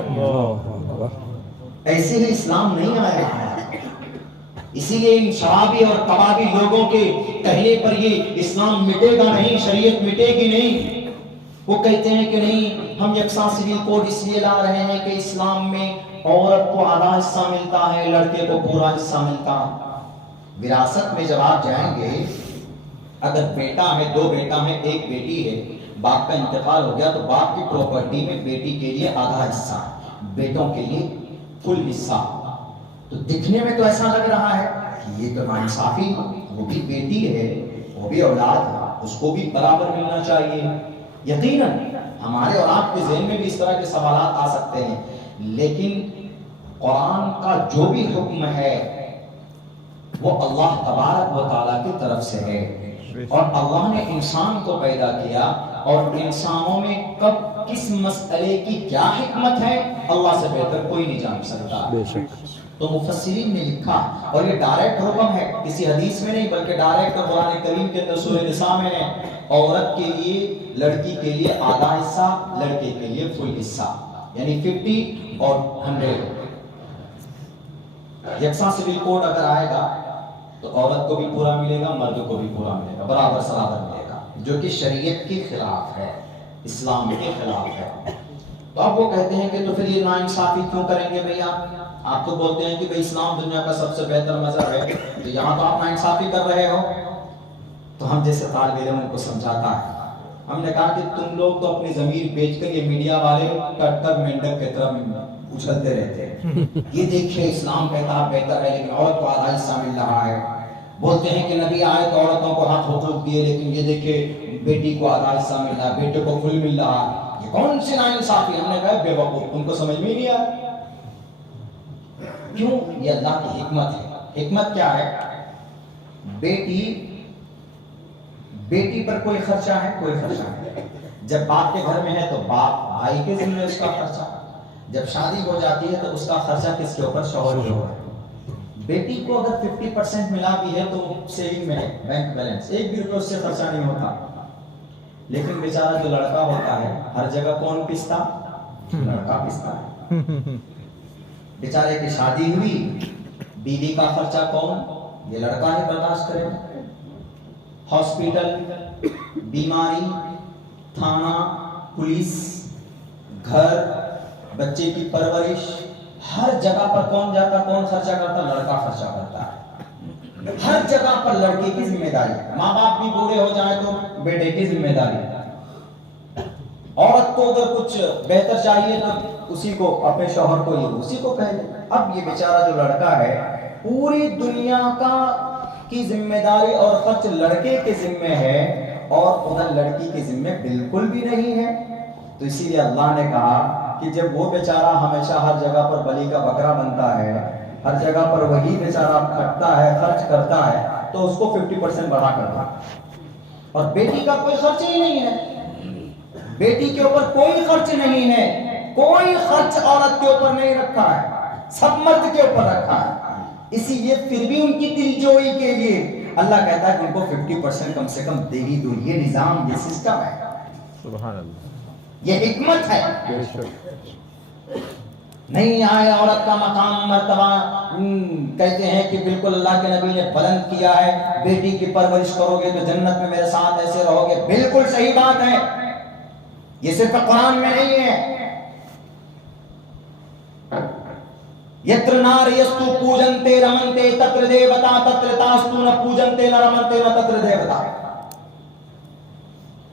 ایسے ہی اسلام نہیں آیا ہے، اسی لیے ان شرابی اور کبابی لوگوں کے کہنے پر یہ اسلام مٹے گا نہیں، شریعت مٹے گی نہیں۔ وہ کہتے ہیں کہ نہیں، ہم یکساں سول کوڈ اس لیے لا رہے ہیں کہ اسلام میں عورت کو آدھا حصہ ملتا ہے، لڑکے کو پورا حصہ ملتا ہے۔ وراثت میں جب آپ جائیں گے، اگر بیٹا ہے، 2 بیٹا ہے، 1 بیٹی ہے، باپ کا انتقال ہو گیا تو باپ کی پراپرٹی میں بیٹی کے لیے آدھا حصہ، بیٹوں کے لیے فل حصہ۔ تو دکھنے میں تو ایسا لگ رہا ہے کہ یہ تو ناانصافی، وہ بھی بیٹی ہے، وہ بھی اولاد ہے، اس کو بھی برابر ملنا چاہیے۔ یقیناً ہمارے اور آپ کے ذہن میں بھی اس طرح کے سوالات آ سکتے ہیں، لیکن قرآن کا جو بھی حکم ہے وہ اللہ تبارک و تعالیٰ کی طرف سے ہے، اور اللہ نے انسان کو پیدا کیا، اور انسانوں میں کب کس مسئلے کی کیا حکمت ہے اللہ سے بہتر کوئی نہیں جان سکتا۔ تو مفسرین نے لکھا، اور یہ ڈائریکٹ حکم ہے، کسی حدیث میں نہیں بلکہ ڈائریکٹ قرآن کریم کے اندر سورہ نساء میں ہے، عورت کے لیے، لڑکی کے لیے آدھا حصہ، لڑکے کے لیے فل حصہ، یعنی 50 اور 100۔ یکساں سول کوڈ اگر آئے گا تو عورت کو بھی پورا ملے گا، مرد کو بھی پورا ملے گا، برابر سرابر ملے گا، جو کہ شریعت کے خلاف ہے، اسلام کے خلاف ہے۔ تو اب وہ کہتے ہیں کہ تو پھر یہ ناانصافی کیوں کریں گے بھیا؟ آپ تو بولتے ہیں کہ بھئی اسلام دنیا کا سب سے بہتر مذہب ہے، تو یہاں تو آپ ناانصافی کر رہے ہو۔ تو ہم جیسے طالب علم ان کو سمجھاتا ہے، ہم نے کہا کہ تم لوگ تو اپنی ضمیر بیچ کر یہ میڈیا والے کٹ کر مینڈک کی طرح اچھلتے رہتے ہیں، یہ دیکھیں اسلام کہتا ہے بہتر ہے لیکن عورت کو آدھا حصہ مل رہا ہے، بولتے ہیں کہ نبی آئے تو عورتوں کو حق حقوق دیے، لیکن یہ دیکھیں بیٹی کو آدھا حصہ مل رہا ہے، بیٹے کو فل مل رہا ہے، یہ کون سی ناانصافی؟ ہم نے کہا بے وقوف، تم کو سمجھ میں ہی نہیں آیا۔ کیوں؟ یہ اللہ کی حکمت ہے۔ حکمت کیا ہے؟ بیٹی پر کوئی خرچہ ہے؟ کوئی خرچہ نہیں۔ جب باپ کے گھر میں ہے تو باپ بھائی کے ذمہ اس کا خرچہ، جب شادی ہو جاتی ہے تو اس کا خرچہ کس کے اوپر؟ شوہر کے اوپر۔ بیٹی کو اگر 50% ملا بھی ہے تو سیونگ میں ہے، بینک بیلنس، 1 بھی روپے اس سے خرچہ نہیں ہوتا۔ لیکن بیچارہ جو لڑکا ہوتا ہے، ہر جگہ کون پستا؟ لڑکا پستا ہے۔ بیچارے کی شادی ہوئی، بیوی کا خرچہ کون؟ یہ لڑکا ہی برداشت کرے گا۔ ہاسپٹل، بیماری، تھانہ، پولیس، گھر، بچے کی پرورش، ہر جگہ پر کون جاتا؟ کون خرچہ کرتا؟ لڑکا خرچہ کرتا ہے۔ ہر جگہ پر لڑکے کی ذمہ داری، ماں باپ بھی بوڑھے ہو جائیں تو بیٹے کی ذمہ داری۔ عورت کو اگر کچھ بہتر چاہیے تو اسی کو، اپنے شوہر کو، یہ اسی کو کہے۔ اب یہ بیچارہ جو لڑکا ہے، پوری دنیا کی ذمہ داری اور خرچ لڑکے کے ذمہ ہے، اور ادھر لڑکی کے ذمہ بالکل بھی نہیں ہے۔ تو اسی لیے اللہ نے کہا کہ جب وہ بیچارہ ہمیشہ ہر جگہ پر بلی کا بکرا بنتا ہے، ہر جگہ پر وہی بیچارہ کھٹتا ہے، خرچ کرتا ہے، تو اس کو 50% بڑھا کرتا، اور بیٹی کا کوئی خرچ ہی نہیں ہے، بیٹی کے اوپر کوئی خرچ نہیں ہے، کوئی خرچ عورت کے اوپر نہیں رکھا ہے، سب مرد کے اوپر رکھا ہے۔ اسی لیے پھر بھی ان کی دل جوئی کے لیے اللہ کہتا ہے کہ ان کو 50% کم سے کم دے ہی دو۔ یہ نظام، یہ سسٹم ہے، سبحان اللہ، یہ حکمت ہے۔ نہیں آئے عورت کا مقام مرتبہ کہتے ہیں کہ بالکل اللہ کے نبی نے بلند کیا ہے، بیٹی کی پرورش کرو گے تو جنت میں میرے ساتھ ایسے رہو گے۔ بالکل صحیح بات ہے، یہ صرف قرآن میں نہیں ہے۔ یتر ناریستو پوجنتے رمنتے تتر دیوتا تتر تاستو نہ پوجنتے نہ رمنتے نہ تتر دیوتا۔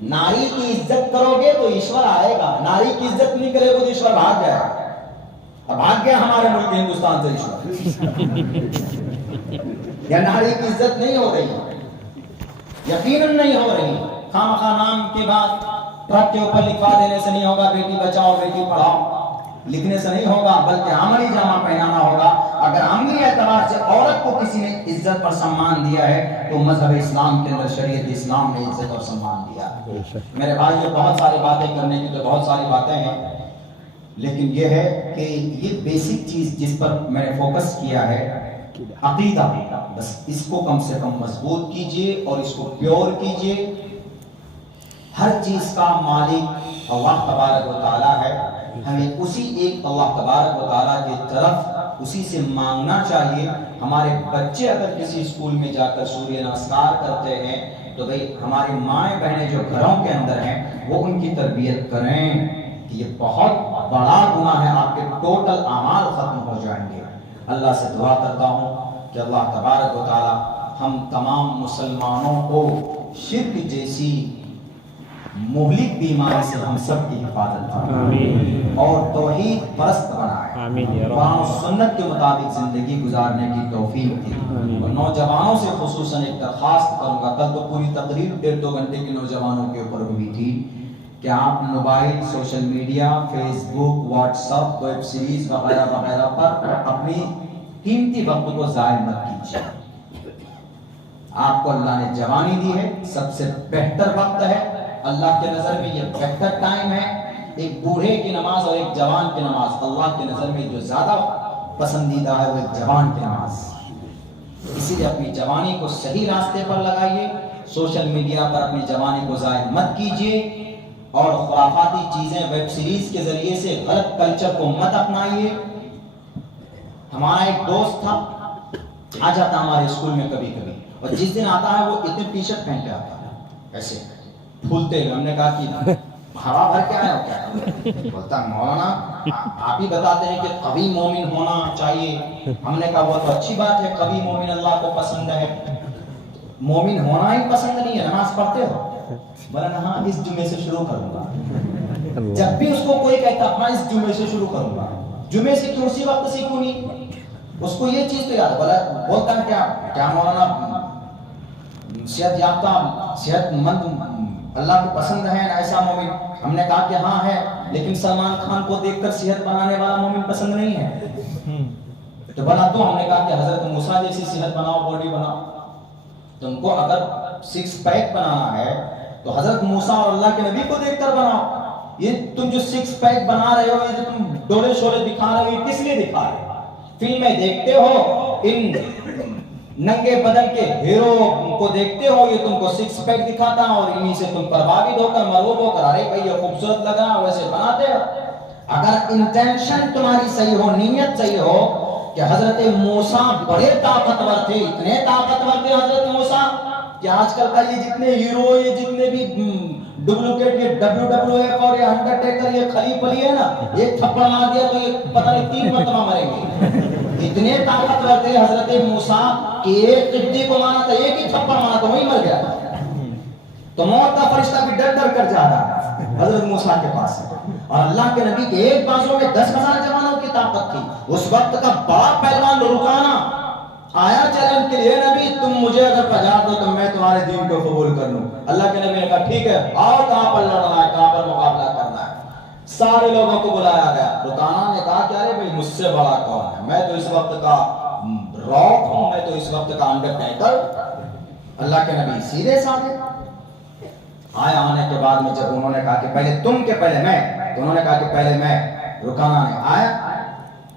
ناری کی عزت کرو گے تو ایشور آئے گا، ناری کی عزت نہیں کرے گا تو ایشور بھاگ جائے گا۔ اب بھاگ گیا ہمارے ملک ہندوستان سے ایشور۔ یا ناری کی عزت نہیں ہو رہی، یقیناً نہیں ہو رہی. خواہ نام کے بعد ٹرک کے اوپر لکھوا دینے سے نہیں ہوگا بیٹی بچاؤ بیٹی پڑھاؤ، لکھنے سے نہیں ہوگا، بلکہ عملی جامہ پہنانا ہوگا. اگر عملی اعتبار سے عورت کو کسی نے عزت اور سمان دیا ہے تو مذہب اسلام کے اندر شریعت اسلام نے عزت اور سمان دیا. میرے بھائیو، بہت ساری باتیں کرنے کی تو بہت ساری باتیں ہیں، لیکن یہ ہے کہ یہ بیسک چیز جس پر میں نے فوکس کیا ہے عقیدہ، بس اس کو کم سے کم مضبوط کیجئے اور اس کو پیور کیجئے. ہر چیز کا مالک اللہ تبارک و تعالیٰ ہے، ہمیں اسی ایک اللہ تبارک و تعالیٰ کی طرف اسی سے مانگنا چاہیے. ہمارے بچے اگر کسی اسکول میں جا کر سوریہ نمسکار کرتے ہیں تو بھئی ہماری مائیں بہنیں جو گھروں کے اندر ہیں وہ ان کی تربیت کریں کہ یہ بہت بڑا گناہ ہے، آپ کے ٹوٹل اعمال ختم ہو جائیں گے. اللہ سے دعا کرتا ہوں کہ اللہ تبارک و تعالیٰ ہم تمام مسلمانوں کو شرک جیسی مہلک بیماری سے ہم سب کی حفاظت فرمائے اور توحید پرست بنائے، قرآن و سنت کے مطابق زندگی گزارنے کی توفیق دی. اور نوجوانوں سے خصوصاً ایک درخواست کروں گا، کل تو پوری تقریر 1.5 گھنٹے کے نوجوانوں کے اوپر ہوئی تھی کہ آپ موبائل، سوشل میڈیا، فیس بک، واٹس ایپ، ویب سیریز وغیرہ وغیرہ پر اپنی قیمتی وقت کو ضائع مت کیجیے. آپ کو اللہ نے جوانی دی ہے، سب سے بہتر وقت ہے اللہ کے نظر میں، یہ بہتر ٹائم ہے. ایک بوڑھے کی نماز اور ایک جوان کی نماز اللہ کے نظر میں جو زیادہ پسندیدہ ہے وہ ایک جوان کی نماز. اسی لیے اپنی جوانی کو صحیح راستے پر لگائیے، سوشل میڈیا پر اپنی جوانی کو ضائع مت کیجیے اور خرافاتی چیزیں ویب سیریز کے ذریعے سے غلط کلچر کو مت اپنائیے. ہمارا ایک دوست تھا، آ جاتا ہمارے اسکول میں کبھی کبھی، اور جس دن آتا ہے وہ اتنے ٹی شرٹ پہن کے آتا ہے ایسے پھولتے ہوئے. ہم نے کہا کہ ہوا بھر کے آیا ہو کیا؟ بولتا مولانا آپ ہی بتاتے ہیں کہ قوی مومن ہونا چاہیے. ہم نے کہا وہ تو اچھی بات ہے، قوی مومن اللہ کو پسند ہے، مومن ہونا ہی پسند نہیں ہے. نماز پڑھتے ہو؟ بولا ہاں اس جمعے سے شروع کروں گا. جب بھی اس کو کوئی کہتا ہاں اس جمعے سے شروع کروں گا، جمعے سے کیوں، اسی وقت سے کیوں نہیں؟ اس کو یہ چیز تو یاد ہے. بولتا ہے کیا مولانا صحت یافتہ صحت مند اللہ کو پسند ہے ایسا مومن؟ ہم نے کہا کہ ہاں ہے، لیکن سلمان خان کو دیکھ کر صحت بنانے والا مومن پسند نہیں ہے. تو بنا تو ہم نے کہا کہ حضرت موسیٰ جیسی صحت بناؤ، باڈی بناؤ. تم کو اگر 6 پیک بنانا ہے تو حضرت موسیٰ اور اللہ کے نبی کو دیکھ کر بناؤ. یہ تم جو 6 پیک بنا رہے ہو، یہ جو تم ڈولے شولے دکھا رہے ہو، یہ کس لیے دکھا رہے ہو؟ فلمیں دیکھتے ہو، ان ننگے بدن کے ہیرو کو دیکھتے ہو، یہ تم کو 6 پیک دکھاتا ہے اور انہی سے تم پربھاوت ہو کر مرغوب ہو کر ارے بھائی یہ خوبصورت لگ رہا ہے ویسے بناتے ہو. اگر انٹینشن تمہاری صحیح ہو، نیت صحیح ہو کہ حضرت موسیٰ بڑے طاقتور تھے، اتنے طاقتور تھے حضرت موسیٰ کہ آج کل کا یہ جتنے ہیرو، یہ جتنے بھی ڈپلیکیٹ، یہ WWF اور یہ انڈرٹیکر، یہ خلیف علی ہے نا، ایک تھپڑ مار دیا تو یہ پتہ نہیں 3 مرتبہ مریں گے. اتنے طاقتور تھے حضرت موسیٰ کہ ایک قبطی کو مارا تھا، ایک ہی تھپڑ مارا تو وہی مر گیا. تو موت کا فرشتہ بھی ڈر ڈر کر جا رہا حضرت موسیٰ کے پاس. اور اللہ کے نبی کے ایک بازو میں 10,000 جوانوں کی طاقت تھی. اس وقت کا بڑا پہلوان رکانا آیا چیلنج کے لیے، نبی تم مجھے اگر پجا دو تو میں تمہارے دین کو قبول کر لوں. اللہ کے نبی نے کہا ٹھیک ہے، آؤ کہاں پر لڑنا ہے، کہاں پر مقابلہ کرنا ہے. سارے لوگوں کو بلایا گیا. رکانا نے کہا کہ ارے بھائی مجھ سے بڑا کون ہے، میں تو اس وقت کا راک ہوں، میں تو اس وقت کا انڈرٹیکر. اللہ کے نبی سیدھے سادھے آئے. آنے کے بعد میں جب انہوں نے کہا کہ پہلے تم کہ پہلے میں، تو انہوں نے کہا کہ پہلے میں. رکانا نے آیا،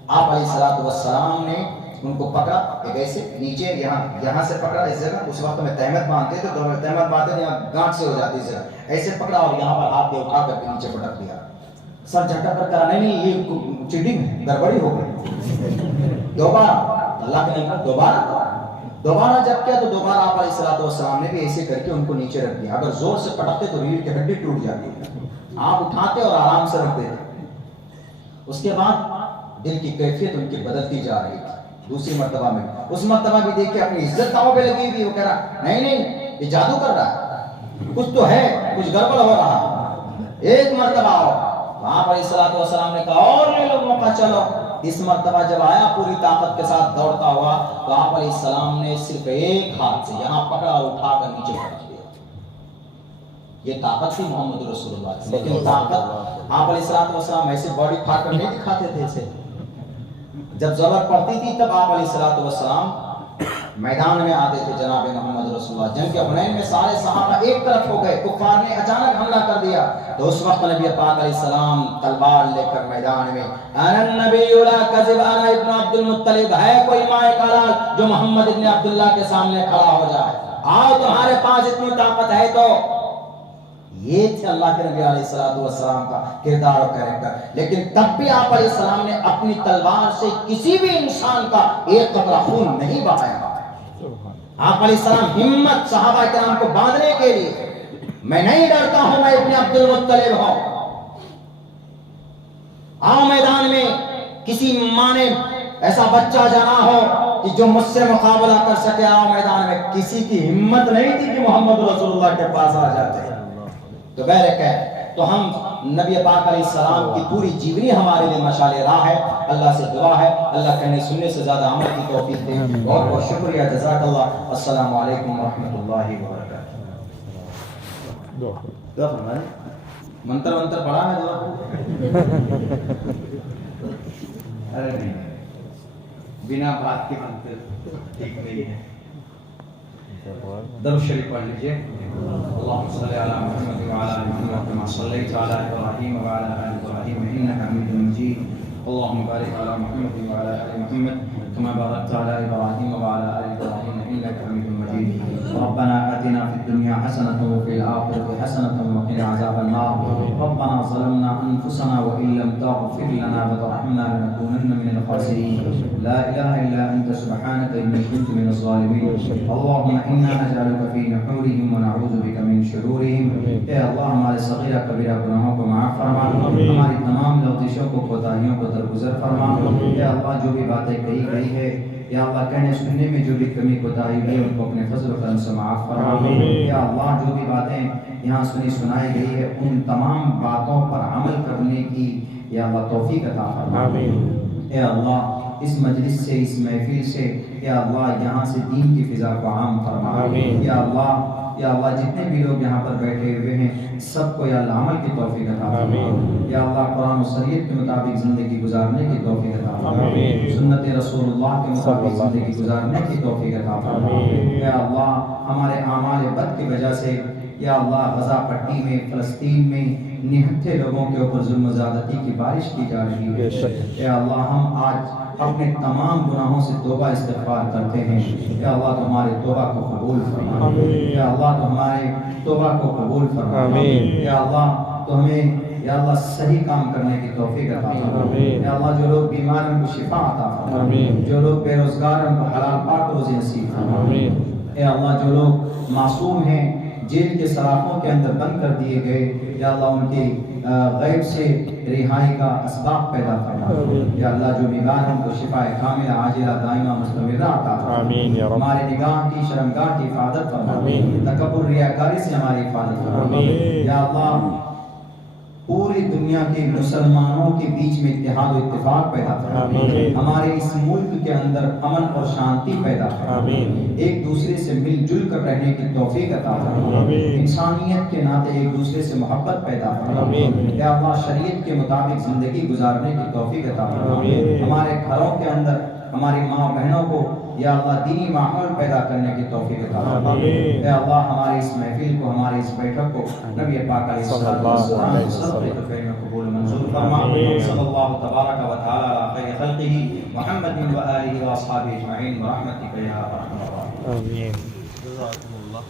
آپ علیہ الصلوۃ والسلام نے ان کو پکڑا ایک ایسے نیچے، یہاں سے پکڑا اس جگہ. اس وقت میں تہمت باندھتے تھے، تو تہمت باندھتے یہاں گانٹ سے ہو جاتی ہے، ایسے پکڑا اور یہاں پر ہاتھ دے اٹھا کر کے نیچے پٹک دیا. سر جھٹک کر کہا نہیں یہ چیٹنگ ہے، گڑبڑی ہو گئی. دوبارہ اللہ کے نبی دوبارہ جب کیا تو دوبارہ آپ علیہ الصلوۃ والسلام نے بھی ایسے کر کے ان کو نیچے رکھ دیا. اگر زور سے پٹکتے تو ریڑھ کی ہڈی ٹوٹ جاتی ہے. آپ اٹھاتے اور آرام سے رکھ دیتے. اس کے بعد دل کی کیفیت ان کی بدلتی جا رہی تھی. دوسری مرتبہ میں اس مرتبہ بھی دیکھ کے اپنی عزت داؤں پہ لگی تھی. وہ کہہ رہا نہیں یہ جادو کر رہا ہے، کچھ تو ہے، کچھ گڑبڑ ہو رہا ہے. ایک مرتبہ آؤ. آپ علیہ الصلوۃ والسلام نے کہا اور لے لو موقع، چلو. اس مرتبہ جب آیا پوری طاقت کے ساتھ دوڑتا ہوا تو آپ علیہ السلام نے صرف ایک ہاتھ سے یہاں پکڑا اور اٹھا کر نیچے پڑا دیا. یہ طاقت تھی محمد رسول اللہ کی. لیکن طاقت آپ علیہ السلام ایسے باڈی پھاڑ کر نہیں دکھاتے تھے اسے. جب ضرورت پڑتی تھی تب آپ علیہ السلام میدان میں آتے تھے. جناب محمد رسول اللہ جنگ کے حنین میں سارے صحابہ ایک طرف ہو گئے, کفار نے اچانک حملہ کر دیا تو اس وقت نبی پاک علیہ السلام تلوار لے کر میدان میں, انا النبی لا کذب انا ابن عبد المطلب, ہے کوئی ماء کا لال جو محمد ابن عبداللہ کے سامنے کھڑا ہو جائے, آؤ تمہارے پاس اتنی طاقت ہے تو. یہ تھے اللہ کے نبی علیہ السلام کا کردار اور کریکٹر. لیکن تب بھی آپ علیہ السلام نے اپنی تلوار سے کسی بھی انسان کا ایک قطرہ خون نہیں بہایا. آپ علیہ السلام ہمت صحابہ کرام کو باندھنے کے لیے, میں نہیں ڈرتا ہوں, میں ابن عبد المطلب ہوں, آؤ میدان میں. کسی ماں نے ایسا بچہ جانا ہو کہ جو مجھ سے مقابلہ کر سکے, آؤ میدان میں. کسی کی ہمت نہیں تھی کہ محمد رسول اللہ کے پاس آ جاتے. تو بہرکہ ہے تو ہم نبی پاک علیہ السلام کی پوری جیونی ہمارے لیے مشعل راہ ہے. اللہ سے دعا ہے اللہ کہنے سننے سے زیادہ عمل کی توفیق دے. بہت بہت شکریہ, جزاک اللہ. السلام علیکم ورحمۃ اللہ وبرکاتہ. دعا فرمائیں. منتر پڑھا ہے دعا؟ ارے نہیں, بنا بات کے منتر ٹھیک نہیں ہے. درود شریف پڑھ لیجیے. اللهم صل على محمد وعلى ال محمد كما صليت على ابراهيم وعلى ال ابراهيم انك حميد مجيد. اللهم بارك على محمد وعلى ال محمد كما باركت على ابراهيم وعلى ال ابراهيم انك حميد مجيد. ربنا آتنا في الدنيا حسنة وفي الآخرة حسنة وقنا عذاب النار. ربنا ظلمنا أنفسنا وإن لم تغفر لنا وترحمنا لنكونن من الخاسرين. لا إله إلا أنت سبحانك إني كنت من الظالمين. اللهم إنا نجعلك في نحورهم ونعوذ بك من شرورهم. اے اللہ ہمارے صغیرہ کبیرہ گناہوں کو معاف فرما, ہماری تمام لغزشوں کو کوتاہیوں کو درگزر فرما. اے اللہ جو بھی باتیں کہی گئی ہے یا اللہ کہنے سننے میں جو بھی کمی کوتاہی ہوئی ان کو اپنے فضل و کرم سے معاف فرما. یا اللہ جو بھی باتیں یہاں سنی سنائی گئی ہے ان تمام باتوں پر عمل کرنے کی یا اللہ توفیق عطا فرما. اے اللہ اس مجلس سے اس محفل سے یا اللہ یہاں سے دین کی فضا کو عام فرما. یا اللہ جتنے بھی لوگ یہاں پر بیٹھے ہوئے ہیں سب کو یا اللہ عمل کی توفیق عطا فرما. یا اللہ قرآن و شریعت کے مطابق زندگی گزارنے کی توفیق عطا فرما. سنت رسول اللہ کے مطابق زندگی گزارنے کی توفیق عطا فرما. یا اللہ ہمارے اعمال بد کی وجہ سے یا اللہ غزہ پٹی میں فلسطین میں نہتے لوگوں کے اوپر ظلم و زیادتی کی بارش کی جا رہی ہے. یا اللہ ہم آج اپنے تمام گناہوں سے توبہ استغفار کرتے ہیں. یا اللہ تو ہمارے توبہ کو قبول فرما. یا اللہ تو ہمارے توبہ کو قبول فرما. یا اللہ تو ہمیں یا اللہ صحیح کام کرنے کی توفیق عطا فرما. یا اللہ جو لوگ بیمار ہیں ان کو شفا عطا فرما. جو لوگ بے روزگار ہیں ان کو حلال پاک روزی نصیب فرما. اے اللہ جو لوگ معصوم ہیں جیل کے سلاخوں کے اندر بند کر دیے گئے یا اللہ ان کے غیب سے رہائی کا اسباب پیدا فرما. یا اللہ جو بیمار ہیں ان کو شفا کاملہ عاجلہ دائمہ مستمرہ عطا فرما. ہمارے نگاہ کی شرمگاہ کی حفاظت فرما. تکبر ریاکاری سے ہماری حفاظت فرما. یا اللہ پوری دنیا کے مسلمانوں کے بیچ میں اتحاد و اتفاق پیدا فرما. ہمارے اس ملک کے اندر امن اور شانتی پیدا فرما. ایک دوسرے سے مل جل کر رہنے کی توفیق عطا فرما. انسانیت کے ناطے ایک دوسرے سے محبت پیدا فرما. یا اللہ شریعت کے مطابق زندگی گزارنے کی توفیق عطا فرما. ہمارے گھروں کے اندر ہماری ماں بہنوں کو یا اللہ دینی ماحول پیدا کرنے کی توفیق عطا فرما. اے اللہ ہماری اس محفل کو ہماری اس بیٹھک کو نبی پاک علیہ السلام قبول منظور فرما. صلی اللہ تبارک و تعالی علی خیر خلقہ محمد و آلہ و اصحابہ اجمعین برحمتک یا ارحم الراحمین. آمین. جزاکم اللہ.